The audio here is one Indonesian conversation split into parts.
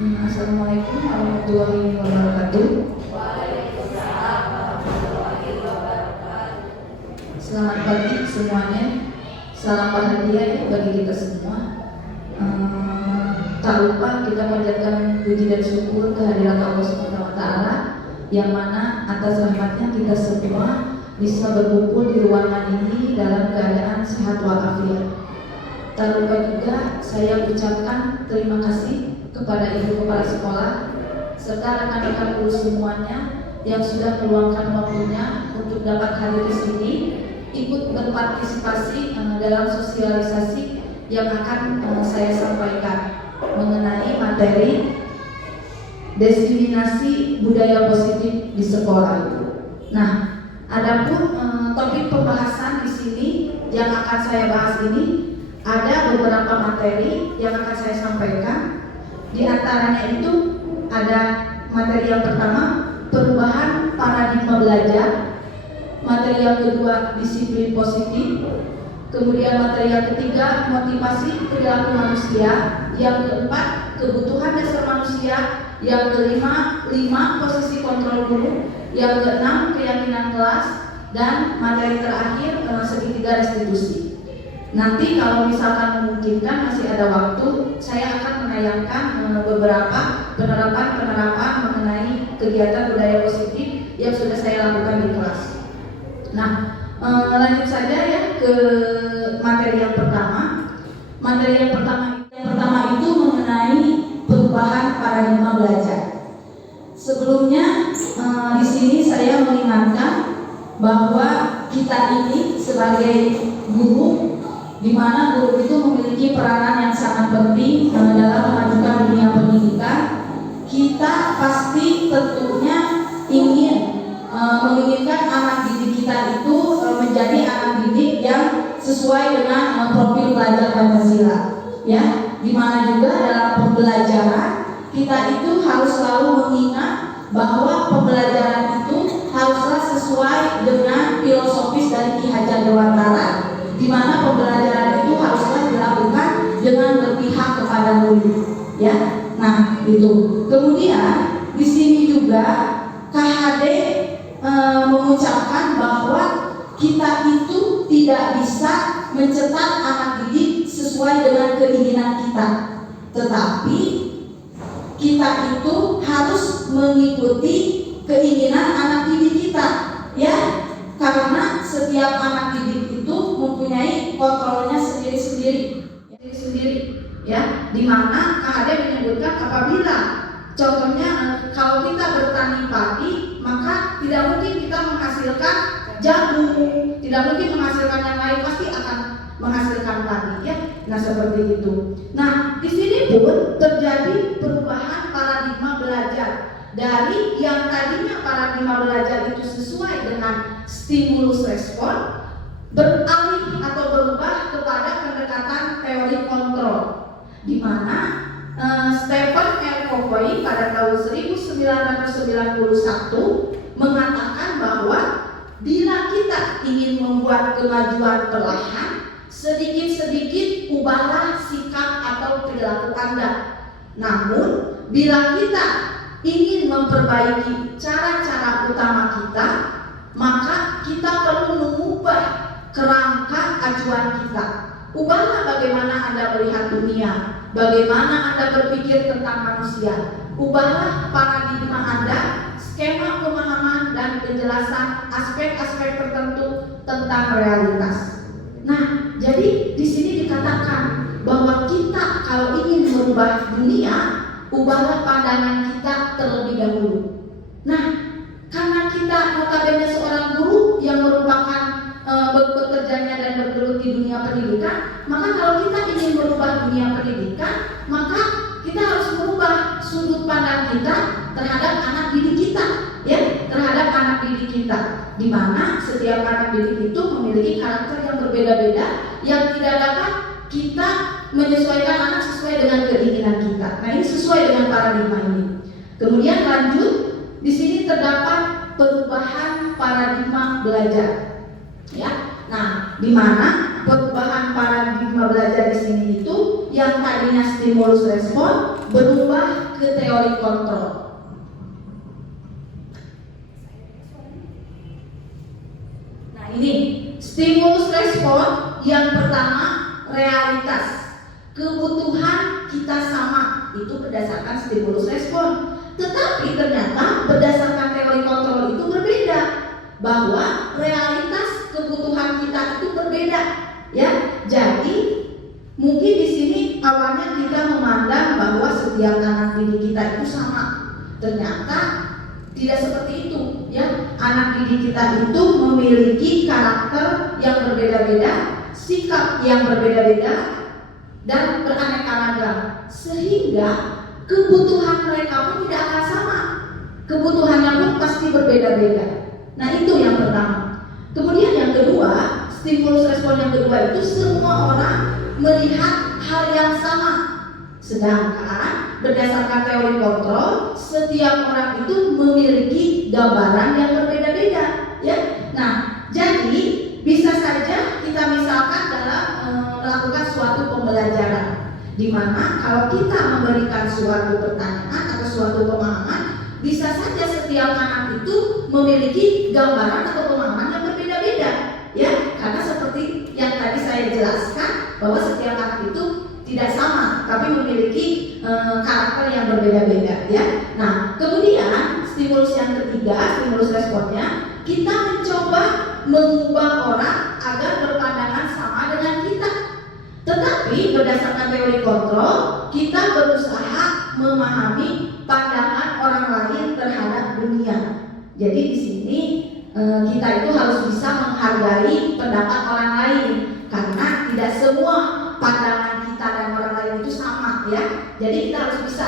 Assalamualaikum warahmatullahi wabarakatuh. Waalaikumsalam warahmatullahi wabarakatuh. Selamat pagi semuanya. Salam bahagia ya bagi kita semua. Tak lupa kita panjatkan puji dan syukur kehadiran Allah Subhanahu wa Ta'ala, yang mana atas rahmatnya kita semua bisa berkumpul di ruangan ini dalam keadaan sehat walafiat. Tak lupa juga saya ucapkan terima kasih kepada Ibu Kepala Sekolah serta rekan-rekan guru semuanya yang sudah meluangkan waktunya untuk dapat hadir di sini, ikut berpartisipasi dalam sosialisasi yang akan saya sampaikan mengenai materi diskriminasi budaya positif di sekolah. Nah, adapun topik pembahasan di sini yang akan saya bahas ini ada beberapa materi yang akan saya sampaikan. Di antaranya itu ada materi yang pertama, perubahan paradigma belajar. Materi yang kedua, disiplin positif. Kemudian materi yang ketiga, motivasi perilaku manusia. Yang keempat, kebutuhan dasar manusia. Yang kelima, posisi kontrol guru. Yang keenam, keyakinan kelas. Dan materi terakhir, segitiga restitusi. Nanti kalau misalkan memungkinkan masih ada waktu, saya akan menayangkan beberapa penerapan mengenai kegiatan budaya positif yang sudah saya lakukan di kelas. Nah, lanjut saja ya ke materi yang pertama. Materi yang pertama itu mengenai perubahan paradigma belajar. Sebelumnya di sini saya mengingatkan bahwa kita ini sebagai guru, di mana guru itu memiliki peranan yang sangat penting dalam memajukan dunia pendidikan. Kita pasti tentunya ingin menginginkan anak didik kita itu menjadi anak didik yang sesuai dengan profil belajar Pancasila, ya. Dimana juga dalam pembelajaran kita itu harus selalu mengingat bahwa pembelajaran itu haruslah sesuai dengan filosofis dari Ki Hajar Dewantara, di mana pembelajaran itu haruslah dilakukan dengan berpihak kepada murid, ya. Nah, itu. Kemudian di sini juga KHD mengucapkan bahwa kita itu tidak bisa mencetak anak didik sesuai dengan keinginan kita, tetapi kita itu harus mengikuti keinginan anak didik kita, ya. Karena setiap anak didik itu mempunyai kontrolnya sendiri-sendiri, ya. Dimana KHD menyebutkan apabila contohnya kalau kita bertani padi, maka tidak mungkin kita menghasilkan jagung, tidak mungkin menghasilkan yang lain, pasti akan menghasilkan padi, ya. Nah, seperti itu. Nah, di sini pun terjadi perubahan paradigma belajar. Dari yang tadinya paradigma belajar itu sesuai dengan stimulus respon, beralih atau berubah kepada pendekatan teori kontrol, di mana Stephen R. Covey pada tahun 1991 mengatakan bahwa bila kita ingin membuat kemajuan perlahan, sedikit-sedikit ubahlah sikap atau perilaku Anda. Namun, bila kita ingin memperbaiki cara-cara utama kita, maka kita perlu mengubah kerangka acuan kita. Ubahlah bagaimana Anda melihat dunia, bagaimana Anda berpikir tentang manusia. Ubahlah paradigma Anda, skema pemahaman dan penjelasan aspek-aspek tertentu tentang realitas. Nah, jadi di sini dikatakan bahwa kita kalau ingin merubah dunia, ubahlah pandangan kita terlebih dahulu. Nah, karena kita notabene seorang guru yang merupakan bekerjanya dan bergelut di dunia pendidikan, maka kalau kita ingin merubah dunia pendidikan, maka kita harus merubah sudut pandang kita terhadap anak didik kita, ya, terhadap anak didik kita, di mana setiap anak didik itu memiliki karakter yang berbeda-beda, yang tidak dapat kita menyesuaikan anak sesuai dengan keinginan kita. Nah, ini sesuai dengan paradigma ini. Kemudian lanjut, di sini terdapat perubahan paradigma belajar. Ya, nah, di mana perubahan paradigma belajar di sini itu yang tadinya stimulus respon berubah ke teori kontrol. Nah ini stimulus respon yang pertama, realitas, kebutuhan kita sama, itu berdasarkan stimulus respon. Tetapi ternyata berdasarkan teori kontrol itu berbeda, bahwa realitas kebutuhan kita itu berbeda, ya. Jadi mungkin di sini awalnya kita memandang bahwa setiap anak didik kita itu sama. Ternyata tidak seperti itu, ya. Anak didik kita itu memiliki karakter yang berbeda-beda, sikap yang berbeda-beda, dan beraneka ragam, sehingga kebutuhan mereka pun tidak akan sama. Kebutuhannya pun pasti berbeda-beda. Nah itu yang pertama. Kemudian yang kedua, stimulus respon yang kedua itu semua orang melihat hal yang sama. Sedangkan berdasarkan teori kontrol, setiap orang itu memiliki gambaran yang berbeda-beda, ya. Nah, jadi bisa saja kita misalkan dalam melakukan suatu pembelajaran, di mana kalau kita memberikan suatu pertanyaan atau suatu pemahaman, bisa saja setiap anak itu memiliki gambaran atau pemahaman yang berbeda-beda, ya. Karena seperti yang tadi saya jelaskan bahwa setiap anak itu tidak sama, tapi memiliki karakter yang berbeda-beda, ya. Nah, kemudian stimulus yang ketiga, stimulus responnya, kita mencoba mengubah orang agar berpandangan sama dengan kita. Tetapi berdasarkan teori kontrol, kita berusaha memahami pandangan orang lain terhadap dunia. Jadi di sini kita itu harus bisa menghargai pendapat orang lain, karena tidak semua pandangan kita dan orang lain itu sama, ya. Jadi kita harus bisa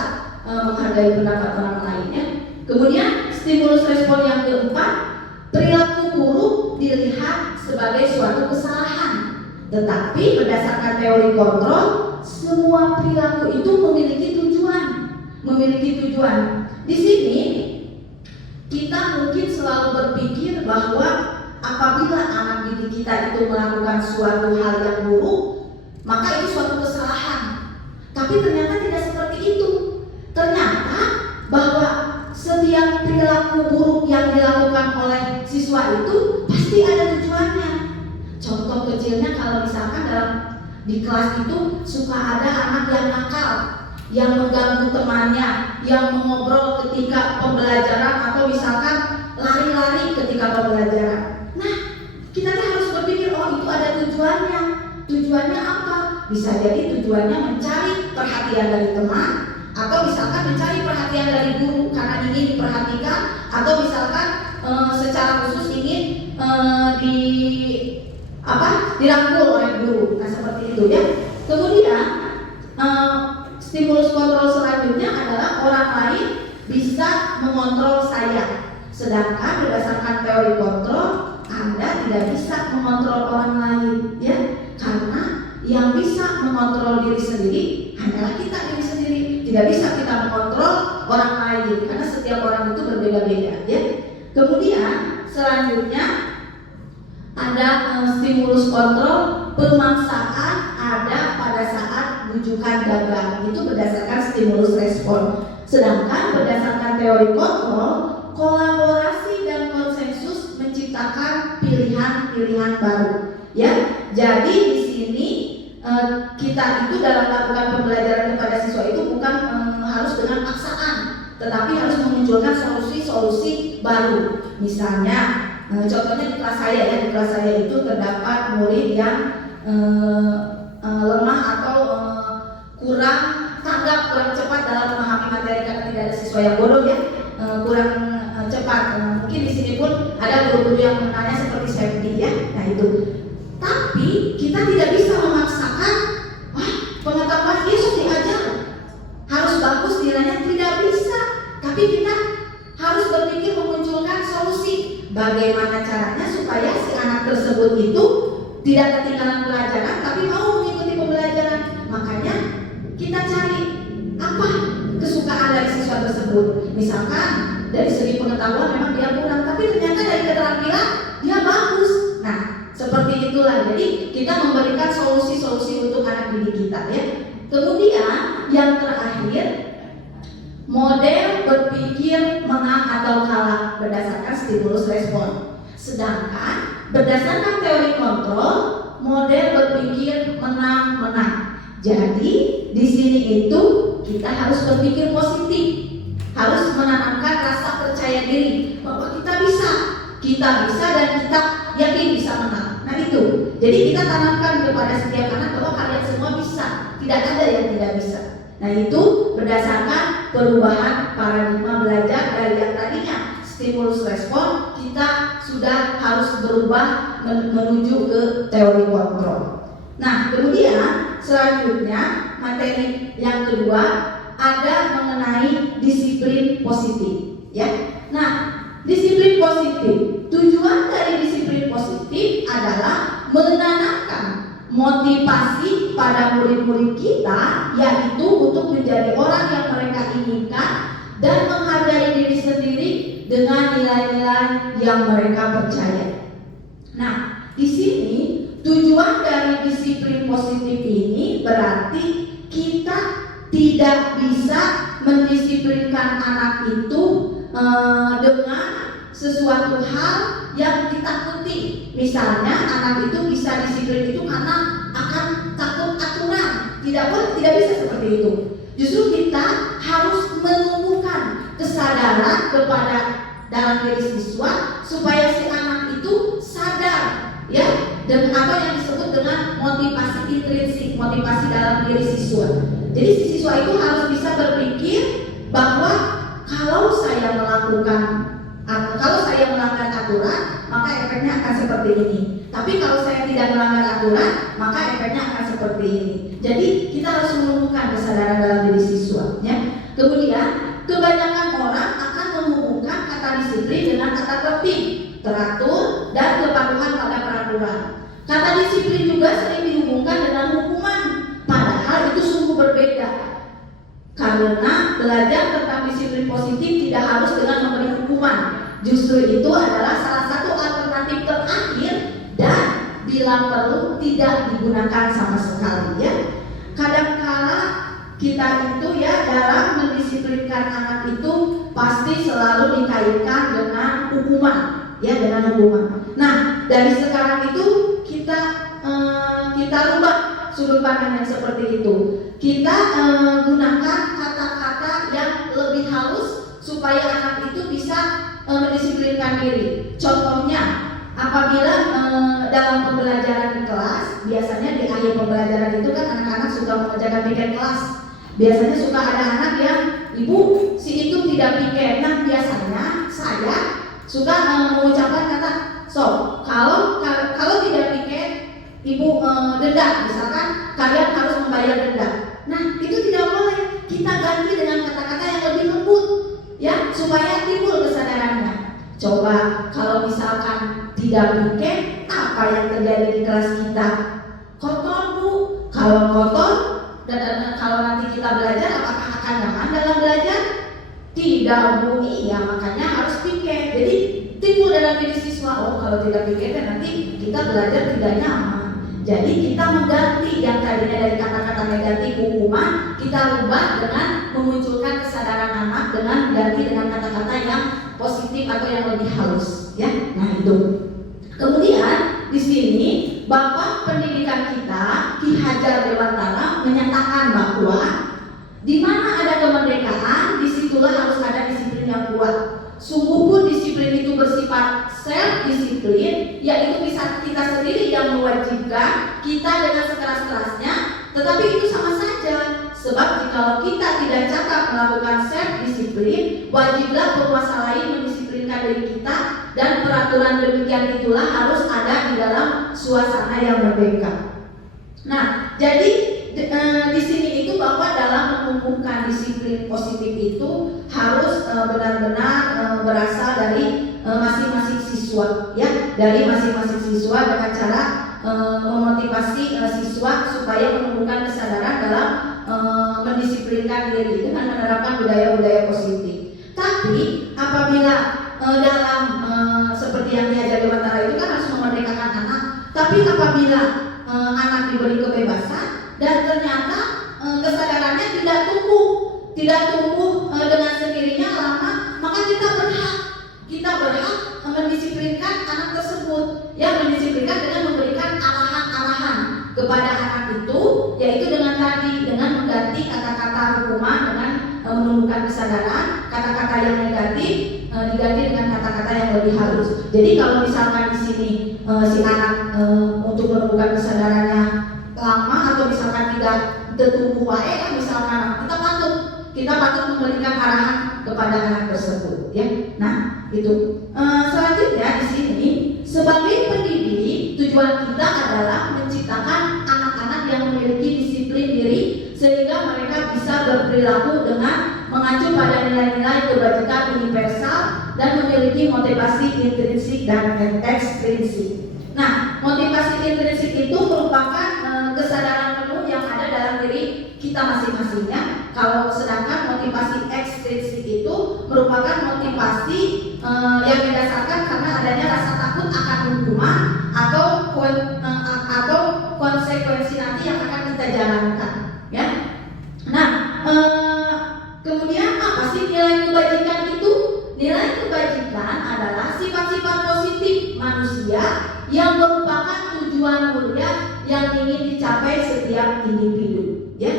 menghargai pendapat orang lain, ya. Kemudian stimulus respon yang keempat, perilaku buruk dilihat sebagai suatu kesalahan. Tetapi berdasarkan teori kontrol, semua perilaku itu memiliki tujuan, Di sini kita mungkin selalu berpikir bahwa apabila anak didik kita itu melakukan suatu hal yang buruk, maka itu suatu kesalahan. Tapi ternyata tidak seperti itu. Ternyata bahwa setiap perilaku buruk yang dilakukan oleh siswa itu pasti ada tujuannya. Contoh kecilnya, kalau misalkan di kelas itu suka ada anak yang nakal, yang mengganggu temannya, yang mengobrol ketika pembelajaran, atau misalkan lari-lari ketika pembelajaran. Nah, kita harus berpikir, oh itu ada tujuannya. Tujuannya apa? Bisa jadi tujuannya mencari perhatian dari teman, atau misalkan mencari perhatian dari guru karena ingin diperhatikan, atau misalkan secara khusus ingin dirangkul oleh guru. Nah seperti itu, ya. Kemudian stimulus kontrol selanjutnya adalah orang lain bisa mengontrol saya. Sedangkan berdasarkan teori kontrol, Anda tidak bisa mengontrol orang lain, ya. Karena yang bisa mengontrol diri sendiri hanyalah kita diri sendiri. Tidak bisa kita mengontrol orang lain, karena setiap orang itu berbeda-beda, ya. Kemudian selanjutnya ada stimulus kontrol, pemaksaan ada pada saat bujukan gagal. Itu berdasarkan stimulus respon. Sedangkan berdasarkan teori kontrol, kolaborasi dan konsensus menciptakan pilihan-pilihan baru, ya. Jadi di sini kita itu dalam melakukan pembelajaran kepada siswa itu bukan harus dengan paksaan, tetapi harus memunculkan solusi-solusi baru. Misalnya contohnya di kelas saya, ya. Di kelas saya itu terdapat murid yang lemah atau kurang tanggap, kurang cepat dalam memahami materi karena tidak ada siswa yang bodoh, ya. Kurang cepat. Mungkin di sini pun ada guru-guru yang menanya seperti safety, ya. Nah itu. Tapi kita tidak bisa memaksakan, pengetahuan Yesus diajar harus bagus nilainya, tidak bisa. Tapi kita harus berpikir memunculkan solusi. Bagaimana caranya supaya si anak tersebut itu tidak ketinggalan pelajaran, tapi mau mengikuti pembelajaran. Makanya kita cari apa kesukaan dari siswa tersebut. Misalkan dari segi pengetahuan memang dia kurang, tapi ternyata dari keterampilan dia bagus. Nah seperti itulah. Jadi kita memberikan solusi-solusi untuk anak didik kita, ya. Kemudian yang terakhir, model berpikir menang atau kalah berdasarkan stimulus respon. Sedangkan berdasarkan teori kontrol, model berpikir menang-menang. Jadi di sini itu kita harus berpikir positif, harus menanamkan rasa percaya diri bahwa kita bisa dan kita yakin bisa menang. Nah itu, jadi kita tanamkan kepada setiap anak bahwa kalian semua bisa, tidak ada yang tidak bisa. Nah itu berdasarkan perubahan paradigma belajar dari yang tadinya stimulus respon, kita sudah harus berubah menuju ke teori kontrol. Nah kemudian selanjutnya materi yang kedua ada mengenai disiplin positif, ya. Nah disiplin positif, tujuan dari disiplin positif adalah menanamkan motivasi pada murid-murid kita, yaitu untuk menjadi orang yang mereka inginkan dan menghargai diri sendiri dengan nilai-nilai yang mereka percaya. Nah, di sini tujuan dari disiplin positif ini berarti kita tidak bisa mendisiplinkan anak itu dengan sesuatu hal yang ditakuti. Misalnya anak itu bisa disiplin itu karena akan takut aturan. Tidak bisa seperti itu. Justru kita harus menumbuhkan kesadaran kepada dalam diri siswa supaya si anak itu sadar, ya, dan apa yang disebut dengan motivasi intrinsik, motivasi dalam diri siswa. Jadi si siswa itu harus bisa berpikir bahwa kalau saya melanggar aturan, maka efeknya akan seperti ini. Tapi kalau saya tidak melanggar aturan, maka efeknya akan seperti ini. Jadi kita harus menumbuhkan kesadaran dalam diri siswa, ya. Kemudian kebanyakan orang akan menghubungkan kata disiplin dengan kata tertib, teratur, dan kepatuhan pada peraturan. Kata disiplin juga sering dihubungkan dengan hukuman, padahal itu sungguh berbeda. Karena belajar tentang disiplin positif tidak harus dengan memberi hukuman. Justru itu adalah salah satu alternatif terakhir dan bila perlu tidak digunakan sama sekali, ya. Kadang-kala kita itu ya dalam mendisiplinkan anak itu pasti selalu dikaitkan dengan hukuman, ya, dengan hukuman. Nah, dari sekarang itu kita rubah sudut pandang yang seperti itu. Kita gunakan kata-kata yang lebih halus supaya anak itu bisa mendisiplinkan diri. Contohnya, apabila dalam pembelajaran di kelas, biasanya di akhir pembelajaran itu kan anak-anak suka mengerjakan piket kelas. Biasanya suka ada anak yang, ibu si itu tidak piket. Nah biasanya saya suka mengucapkan kata, kalau tidak piket, ibu denda. Misalkan kalian harus membayar denda. Nah itu tidak boleh. Kita ganti dengan kata-kata yang lebih lembut, ya, supaya timbul kesadarannya. Coba kalau misalkan tidak piket, apa yang terjadi di kelas kita? Kotor, Bu. Kalau kotor, dan kalau nanti kita belajar, apakah akan nyaman dalam belajar? Tidak, Bu. Iya, makanya harus piket. Jadi timbul dalam diri siswa, oh kalau tidak piket nanti kita belajar tidak nyaman. Jadi kita mengganti yang tadinya dari kata-kata negatif hukuman, kita rubah dengan memunculkan kesadaran anak dengan ganti dengan kata-kata yang positif atau yang lebih halus, ya. Nah itu. Kemudian di sini Bapak Pendidikan kita Ki Hajar Dewantara menyatakan bahwa di mana ada kemerdekaan, disitulah harus ada disiplin yang kuat. Sungguh pun disiplin itu bersifat self-disiplin, yaitu bisa kita sendiri yang mewajibkan kita dengan sekeras-kerasnya, tetapi itu sama saja. Sebab jika kita tidak cakap melakukan self-disiplin, wajiblah penguasa lain mendisiplinkan diri kita, dan peraturan demikian itulah harus ada di dalam suasana yang merdeka. Nah, jadi di sini itu bahwa dalam menumbuhkan disiplin positif itu harus benar-benar berasal dari masing-masing siswa, ya, dari masing-masing siswa dengan cara memotivasi siswa supaya menumbuhkan kesadaran dalam mendisiplinkan diri dengan menerapkan budaya-budaya positif. Tapi apabila dalam seperti yang diajar Dewantara itu kan harus memerdekakan anak, tapi apabila anak diberi kebebasan dan ternyata kesadarannya tidak tumbuh dengan sendirinya lama, maka kita berhak mendisiplinkan anak tersebut, ya, mendisiplinkan dengan memberikan arahan-arahan kepada anak itu, yaitu dengan mengganti kata-kata hukuman dengan menumbuhkan kesadaran, kata-kata yang negatif diganti dengan kata-kata yang lebih halus. Jadi kalau misalkan di sini si anak untuk menumbuhkan kesadarannya lama atau misalkan tidak tertumbuh wae, misalkan kita patut memberikan arahan kepada anak tersebut, ya. Nah, itu. Selanjutnya di sini sebagai pendidik, tujuan kita adalah menciptakan anak-anak yang memiliki disiplin diri sehingga mereka bisa berperilaku dengan mengacu pada nilai-nilai kebajikan universal dan memiliki motivasi intrinsik dan ekstrinsik. Nah, motivasi intrinsik itu merupakan kesadaran penuh yang ada dalam diri kita masing-masingnya. Kalau sedangkan motivasi ekstrinsik itu merupakan motivasi yang didasarkan karena adanya rasa takut akan hukuman atau konsekuensi nanti yang akan kita jalankan, ya. Nah, kemudian apa sih nilai kebajikan itu? Nilai kebajikan adalah sifat-sifat positif manusia yang merupakan tujuan mulia yang ingin dicapai setiap individu, ya.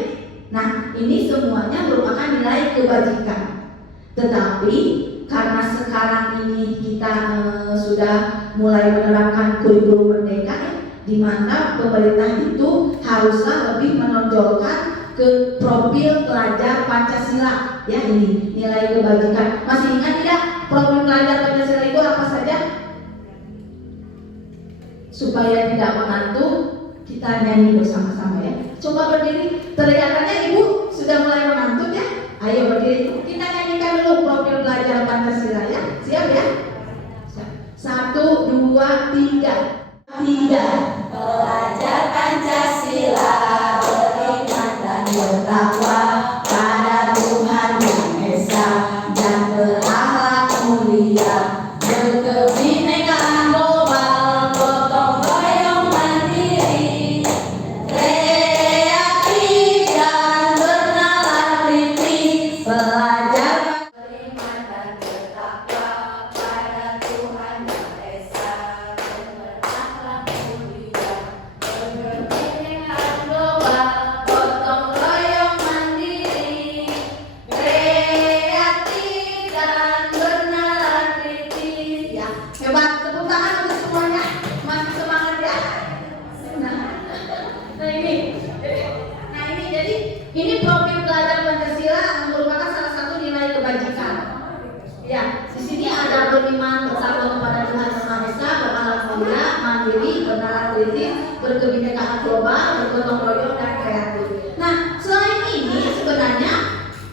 Nah, ini semuanya merupakan nilai kebajikan. Tetapi karena sekarang ini kita sudah mulai menerapkan kurikulum merdeka, ya, di mana pemerintah itu haruslah lebih menonjolkan ke profil pelajar Pancasila, ya, ini nilai kebajikan. Masih ingat tidak profil pelajar Pancasila itu apa saja? Supaya tidak mengantuk, kita nyanyi bersama-sama, ya. Coba berdiri. Kelihatannya ibu sudah mulai mengantuk, ya. Ayo berdiri. Kita nyanyikan dulu profil pelajar Pancasila, ya. Siap, ya? 1, 2, 3. Pelajar Pancasila beriman dan bertakwa pada Tuhan Yang Esa dan berakhlak mulia, berkebinekaan global, gotong royong mandiri, kreatif dan bernalar kritis. Pelajar beriman dan bertakwa pada Tuhan Yang Esa dan berakhlak mulia, berkebinekaan global, gotong royong mandiri, kreatif dan bernalar kritis. Ya, hebat. Tepuk tangan untuk semuanya. Masih semangat, ya. Ini profil pelajar Pancasila merupakan salah satu nilai kebajikan. Ya, di sini ada beriman bertakwa kepada Tuhan Yang Maha Esa, berakhlak mulia, mandiri, bernalar kritis, berkebinekaan global, bergotong royong dan kreatif. Nah, selain ini sebenarnya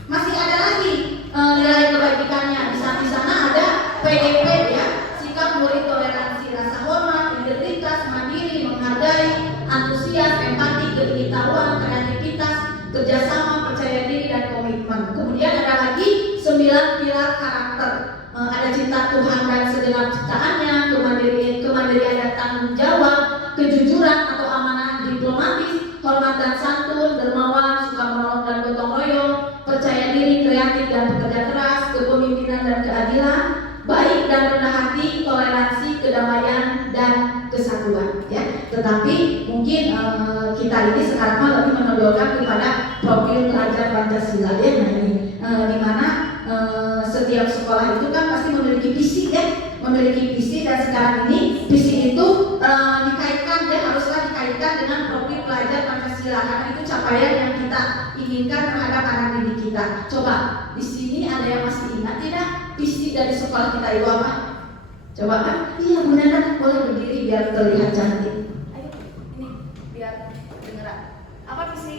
masih ada lagi nilai kebajikannya. Di sana ada PDP, ya, sikap murid, toleransi, rasa hormat, integritas, mandiri, menghargai, antusias, empati, keingitahuan, kreativitas, kerjasama, percaya diri, dan komitmen. Kemudian ada lagi 9 pilar karakter. Ada cinta Tuhan dan segenap ciptaannya, kemandirian dan tanggung jawab, kejujuran atau amanah diplomatis, hormat dan santun, dermawan, suka menolong dan gotong royong, percaya diri, kreatif dan bekerja keras, kepemimpinan dan keadilan, baik dan rendah hati, toleransi, kedamaian dan kesatuan, ya. Tetapi mungkin kita ini sekarang lebih menonjolkan kepada profil pelajar Pancasila, ya. Nah, ini di mana setiap sekolah itu kan pasti memiliki visi, ya, memiliki visi, dan sekarang ini visi itu dikaitkan, ya, haruslah dikaitkan dengan profil pelajar Pancasila karena itu capaian yang kita inginkan terhadap anak didik kita. Coba di sini ada yang masih ingat tidak visi dari sekolah kita itu apa? Coba kan? Iya, Bu Nana, boleh berdiri biar terlihat cantik. Ayo, ini biar dengeran. Apa visi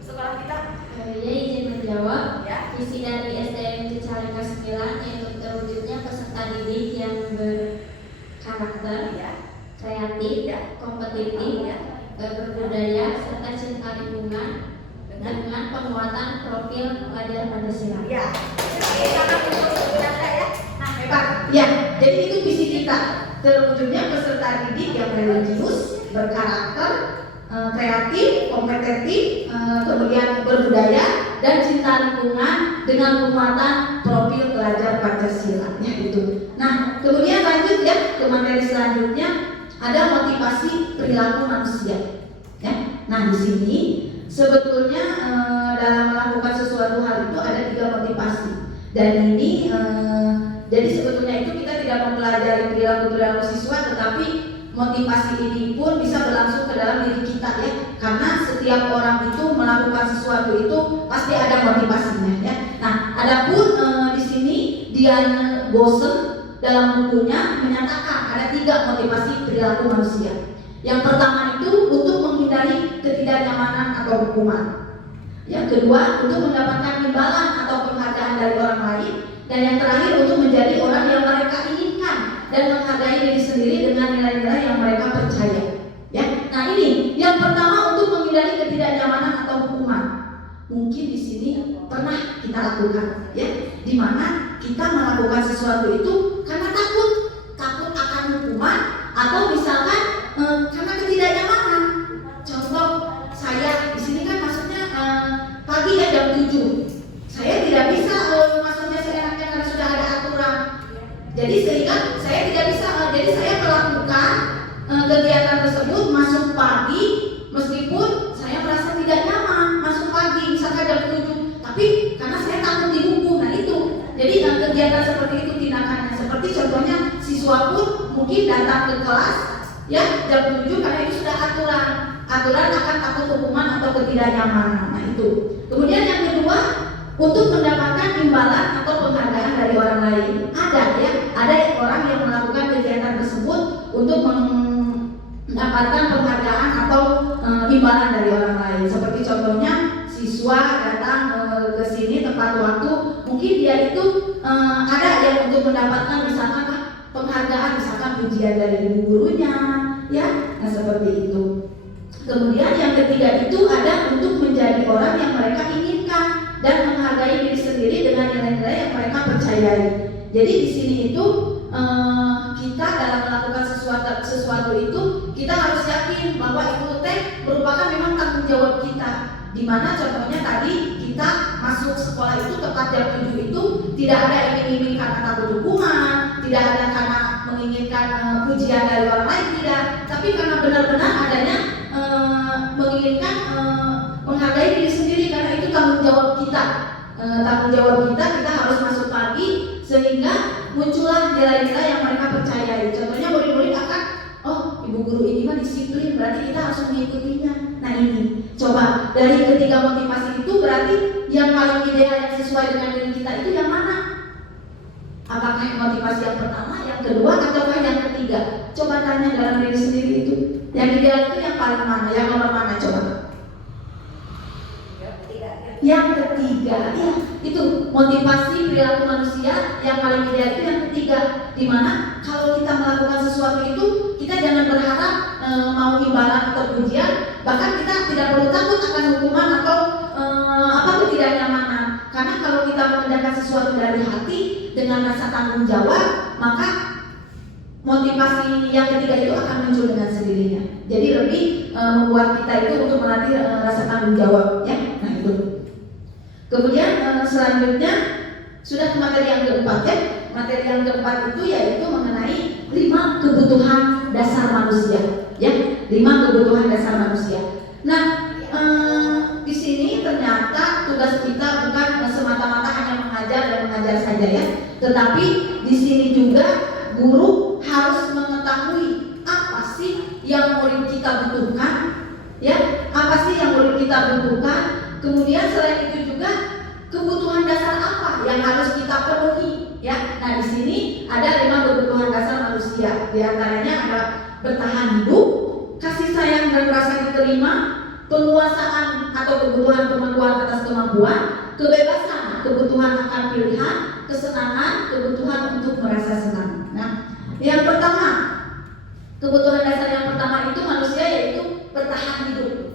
sekolah kita? Saya izin menjawab. Ya. Visi dari SDN Cicalengka 9 yaitu terwujudnya peserta didik yang berkarakter, Ya. kreatif, Ya. kompetitif, Ya. berbudaya, serta cinta lingkungan dengan penguatan profil pelajar Pancasila. Ya. Ini sangat untuk bercanda, ya. Nah, hebat. Ya, jadi itu visi kita, terwujudnya peserta didik yang religius, berkarakter, kreatif, kompetitif, kemudian berbudaya dan cinta lingkungan dengan penguatan profil pelajar Pancasila ya itu. Nah, kemudian lanjut ya ke materi selanjutnya ada motivasi perilaku manusia. Ya. Nah, di sini sebetulnya dalam melakukan sesuatu hal itu ada 3 motivasi. Dan ini jadi sebetulnya itu kita tidak mempelajari perilaku siswa, tetapi motivasi ini pun bisa berlangsung ke dalam diri kita ya. Karena setiap orang itu melakukan sesuatu itu pasti ada motivasinya ya. Nah, adapun di sini Dian Bosen dalam bukunya menyatakan ada 3 motivasi perilaku manusia. Yang pertama itu untuk menghindari ketidaknyamanan atau hukuman. Yang kedua untuk mendapatkan imbalan atau penghargaan dari orang lain. Dan yang terakhir untuk menjadi orang yang mereka inginkan dan menghargai diri sendiri dengan nilai-nilai yang mereka percaya. Ya, nah ini yang pertama untuk menghindari ketidaknyamanan atau hukuman. Mungkin di sini pernah kita lakukan, ya, di mana kita melakukan sesuatu itu karena takut akan hukuman atau misalkan karena ketidaknyamanan. Contoh saya di sini kan maksudnya pagi ya jam 7. Saya tidak bisa maksudnya seenaknya karena sudah ada aturan. Jadi sehingga saya tidak bisa, jadi saya melakukan kegiatan tersebut masuk pagi meskipun saya merasa tidak nyaman masuk pagi misalkan jam 7. Tapi karena saya takut dihukum, nah itu. Jadi kegiatan seperti itu tindakannya. Seperti contohnya siswa pun mungkin datang ke kelas ya jam 7 karena itu sudah aturan akan takut hukuman atau ketidaknyamanan. Nah itu. Kemudian yang kedua untuk mendapatkan imbalan atau penghargaan dari orang lain. Ada orang yang melakukan kegiatan tersebut untuk mendapatkan penghargaan atau imbalan dari orang lain. Seperti contohnya siswa datang ke sini tepat waktu, mungkin dia itu ada yang untuk mendapatkan misalkan penghargaan, misalkan pujian dari ibu gurunya, ya, nah seperti itu. Kemudian yang ketiga itu ada untuk menjadi orang yang mereka inginkan dan menghargai diri sendiri dengan nilai-nilai yang mereka percayai. Jadi di sini itu kita dalam melakukan sesuatu itu kita harus yakin bahwa itu merupakan memang tanggung jawab kita. Dimana contohnya tadi kita masuk sekolah itu tepat jam 7 itu tidak ada iming-iming karena takut hukuman, tidak ada karena menginginkan pujian dari orang lain, tidak, tapi karena benar-benar adanya menginginkan menghargai diri sendiri karena itu tanggung jawab kita. Tanggung jawab kita harus masuk pagi sehingga muncullah nilai-nilai yang mereka percayai. Contohnya murid-murid akan, oh ibu guru ini mah disiplin, berarti kita harus mengikutinya. Nah ini, coba dari ketiga motivasi itu berarti yang paling ideal yang sesuai dengan diri kita itu yang mana? Apakah motivasi yang pertama, yang kedua, ataukah yang ketiga? Coba tanya dalam diri sendiri itu. Yang ideal itu yang paling mana? Yang nomor mana coba? Yang ketiga, ya itu motivasi perilaku manusia yang paling ideal itu yang ketiga. Dimana kalau kita melakukan sesuatu itu kita jangan berharap mau imbalan atau pujian, bahkan kita tidak perlu takut akan hukuman atau ketidaknyamanan. Karena kalau kita mengerjakan sesuatu dari hati dengan rasa tanggung jawab, maka motivasi yang ketiga itu akan muncul dengan sendirinya. Jadi lebih membuat kita itu untuk melatih rasa tanggung jawab, ya. Nah itu. Kemudian selanjutnya sudah ke materi yang keempat ya. Materi yang keempat itu yaitu mengenai 5 kebutuhan dasar manusia, ya. 5 kebutuhan dasar manusia. Nah, di sini ternyata tugas kita bukan semata-mata hanya mengajar dan mengajar saja ya, tetapi di sini juga guru harus mengetahui apa sih yang murid kita butuhkan, ya, apa sih yang murid kita butuhkan. Kemudian selain itu juga kebutuhan dasar apa yang harus kita penuhi, ya. Nah di sini ada 5 kebutuhan dasar manusia. Di antaranya ada bertahan hidup, kasih sayang dan rasa diterima, penguasaan atau kebutuhan pengakuan atas kemampuan, kebebasan, kebutuhan akan pilihan, kesenangan, kebutuhan untuk merasa senang. Nah, yang pertama, kebutuhan dasar yang pertama itu manusia yaitu bertahan hidup.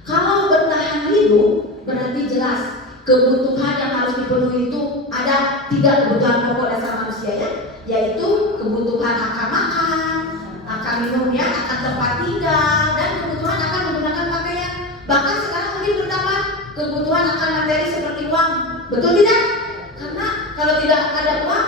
Kalau bertahan hidup berarti jelas kebutuhan yang harus dipenuhi itu ada 3 kebutuhan pokok dasar manusia ya, yaitu kebutuhan akan makan, akan minum ya, akan tempat tinggal, dan kebutuhan akan kebutuhan akan materi seperti uang. Betul tidak? Karena kalau tidak ada uang,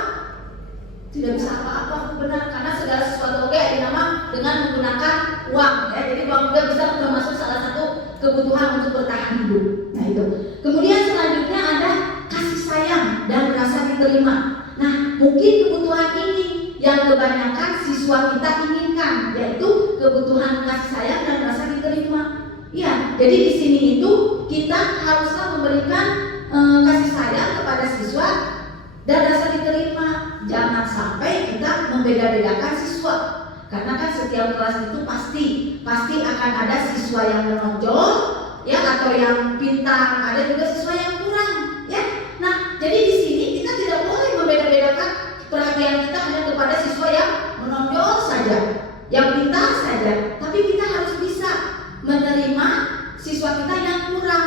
tidak bisa apa-apa, benar. Karena segala sesuatu oke dinama dengan menggunakan uang. Ya, jadi uang juga bisa termasuk salah satu kebutuhan untuk bertahan hidup. Nah itu. Kemudian selanjutnya ada kasih sayang dan rasa diterima. Nah mungkin kebutuhan ini yang kebanyakan siswa kita inginkan, yaitu kebutuhan kasih sayang dan rasa diterima. Ya, jadi di sini itu kita haruslah memberikan kasih sayang kepada siswa dan rasa diterima. Jangan sampai kita membeda-bedakan siswa, karena kan setiap kelas itu pasti akan ada siswa yang menonjol, ya, atau yang pintar, ada juga siswa yang kurang, ya. Nah, jadi di sini kita tidak boleh membeda-bedakan perhatian kita hanya kepada siswa yang menonjol saja, yang pintar saja, tapi kita harus bisa menerima siswa kita yang kurang.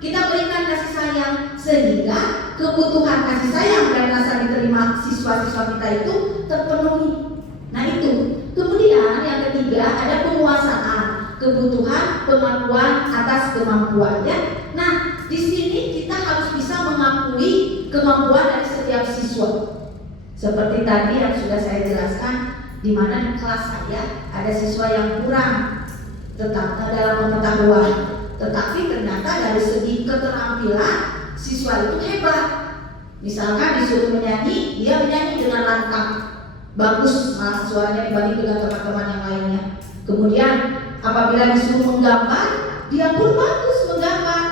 Kita berikan kasih sayang sehingga kebutuhan kasih sayang dan rasa diterima siswa-siswa kita itu terpenuhi. Nah itu. Kemudian yang ketiga ada penguasaan, kebutuhan pengakuan atas kemampuan, ya. Nah di sini kita harus bisa mengakui kemampuan dari setiap siswa. Seperti tadi yang sudah saya jelaskan, di mana di kelas saya ada siswa yang kurang tetap dalam pengetahuan, tetapi ternyata dari segi keterampilan siswa itu hebat. Misalkan disuruh menyanyi, dia menyanyi dengan lantang, bagus malah suaranya dibanding dengan teman-teman yang lainnya. Kemudian apabila disuruh menggambar, dia pun bagus menggambar.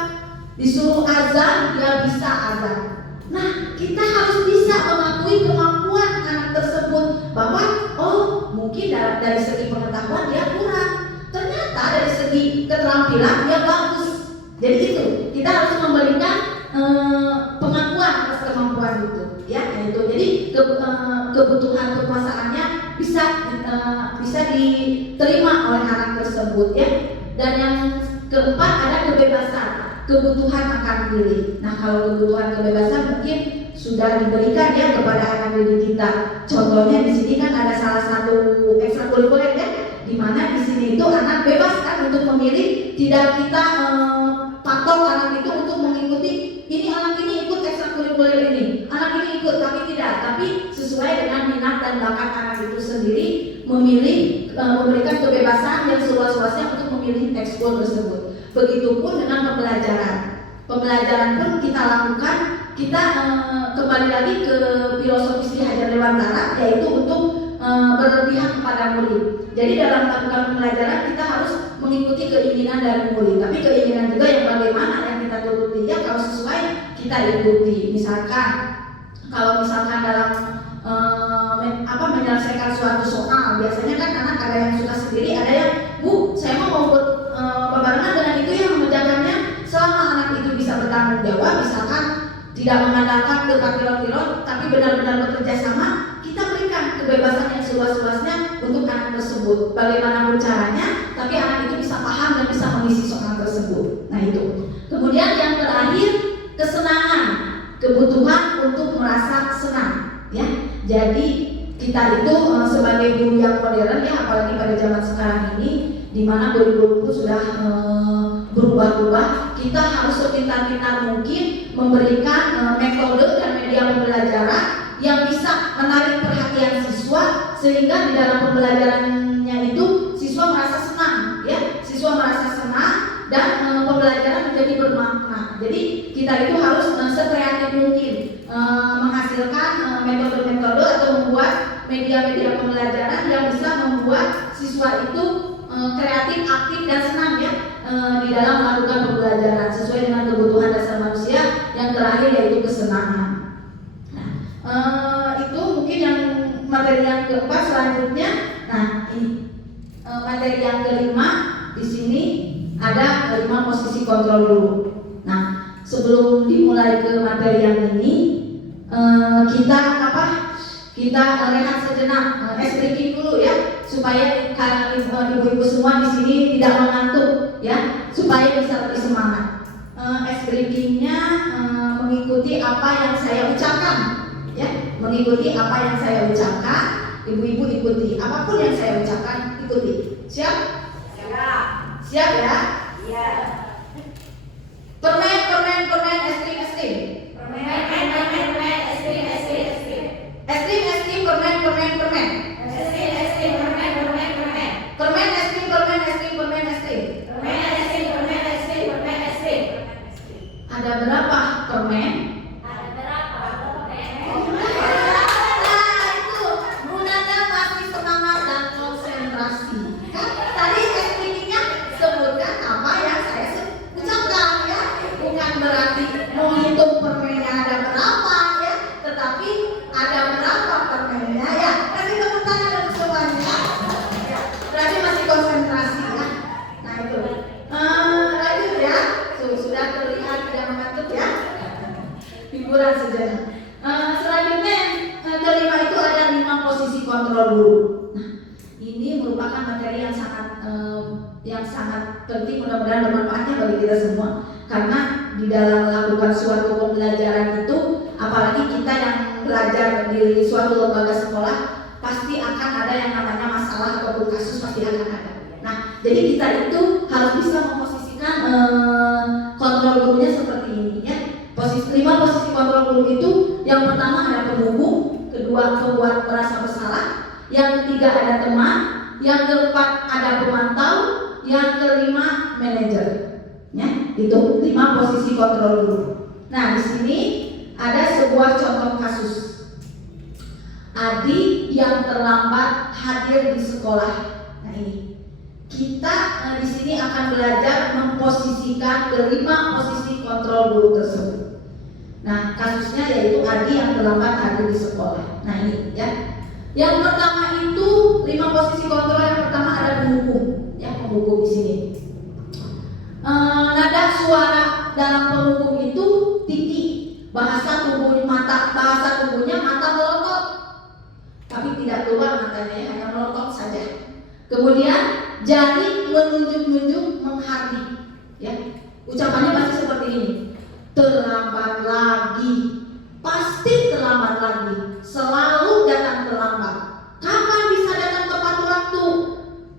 Disuruh azan, dia bisa azan. Nah, kita harus bisa mengakui kemampuan anak tersebut, bahwa oh mungkin dari segi pengetahuan dia kurang, ternyata dari segi keterampilan dia bagus. Jadi itu kita harus memberikan pengakuan atas kemampuan itu, ya. Itu jadi kebutuhan kekuasaannya bisa diterima oleh anak tersebut, ya. Dan yang keempat ada kebebasan, kebutuhan akan pilih. Nah kalau kebutuhan kebebasan mungkin sudah diberikan, ya, kepada anak didik kita. Contohnya di sini kan ada salah satu ekstrakurikuler, ya, di mana di sini itu anak bebas kan untuk memilih, tidak kita patok anak itu untuk mengikuti ini, anak ini ikut ekstrakurikuler ini, anak ini ikut, tapi tidak, tapi sesuai dengan minat dan bakat anak itu sendiri, memilih, memberikan kebebasan yang seluas-luasnya untuk memilih ekskul tersebut. Begitupun dengan pembelajaran pun kita lakukan, kita kembali lagi ke filosofi Sri Hajar Dewantara, yaitu untuk berpihak kepada murid. Jadi dalam melakukan pembelajaran kita harus mengikuti keinginan dari murid, tapi keinginan juga yang bagaimana yang kita turuti, ya, kalau sesuai kita ikuti. Kalau misalkan dalam menyelesaikan suatu soal, biasanya kan anak ada yang suka sendiri, ada yang Bu, saya mau berbarengan dengan itu yang mengerjakannya. Selama anak itu bisa bertanggung jawab, misalkan tidak mengandalkan pilot-pilot, tapi benar-benar bekerja sama, kita berikan kebebasan yang seluas-luasnya untuk anak tersebut. Bagaimanapun caranya, tapi anak itu bisa paham dan bisa mengisi soal tersebut. Nah itu. Kemudian yang terakhir, kesenangan, kebutuhan untuk merasa senang, ya. Jadi kita itu sebagai guru yang modern, ya, apalagi pada zaman sekarang ini, di mana guru-guru sudah berubah-ubah, kita harus sepintar-pintar mungkin memberikan metode dan media pembelajaran yang bisa menarik perhatian siswa, sehingga di dalam pembelajarannya itu siswa merasa senang, ya, siswa merasa senang dan pembelajaran menjadi bermakna. Jadi kita itu harus sekreatif mungkin menghasilkan metode-metode atau membuat media-media pembelajaran yang bisa membuat siswa itu kreatif, aktif dan senang, ya, di dalam melakukan pembelajaran sesuai dengan kebutuhan dasar manusia. Yang terakhir yaitu kesenangan. Nah, itu mungkin yang materi yang keempat. Selanjutnya, nah ini materi yang kelima. Di sini ada 5 posisi kontrol dulu. Nah, sebelum dimulai ke materi yang ini, kita rehat sejenak, es drinking dulu, ya, supaya ibu-ibu semua di sini tidak mengantuk, ya, supaya bisa lebih semangat. Es drinkingnya mengikuti apa yang saya ucapkan, ya, mengikuti apa yang saya ucapkan. Ibu-ibu ikuti apapun yang saya ucapkan, ikuti. Siap? Siap. Siap, ya? Iya. Permen sarjana. Selanjutnya kelima itu ada 5 posisi kontrol guru. Nah, ini merupakan materi yang sangat penting, mudah-mudahan bermanfaatnya bagi kita semua. Karena di dalam melakukan suatu pembelajaran itu, apalagi kita yang belajar di suatu lembaga sekolah, pasti akan ada yang namanya masalah ataupun kasus, pasti akan ada. Nah, jadi kita itu harus bisa memposisikan kontrol gurunya seperti ini ya. 5 posisi kontrol guru itu, yang pertama ada pembuku, kedua pembuat merasa bersalah, yang ketiga ada teman, yang keempat ada pemantau, yang kelima manajer. Ya, itu 5 posisi kontrol guru. Nah, di sini ada sebuah contoh kasus. Adik yang terlambat hadir di sekolah. Nah, ini kita di sini akan belajar memposisikan kelima posisi kontrol guru tersebut. Nah, kasusnya yaitu adik yang terlambat hadir di sekolah. Nah, ini ya. Yang pertama itu 5 posisi kontrol. Yang pertama ada penghukum, ya, penghukum di sini. Nada suara dalam penghukum itu tinggi. Bahasa tubuhnya mata melotot, tapi tidak keluar matanya, hanya melotot saja. Kemudian jari menunjuk-nunjuk menghardik, ya. Ucapannya masih seperti ini. Terlambat lagi, pasti terlambat lagi, selalu datang terlambat. Kapan bisa datang tepat waktu?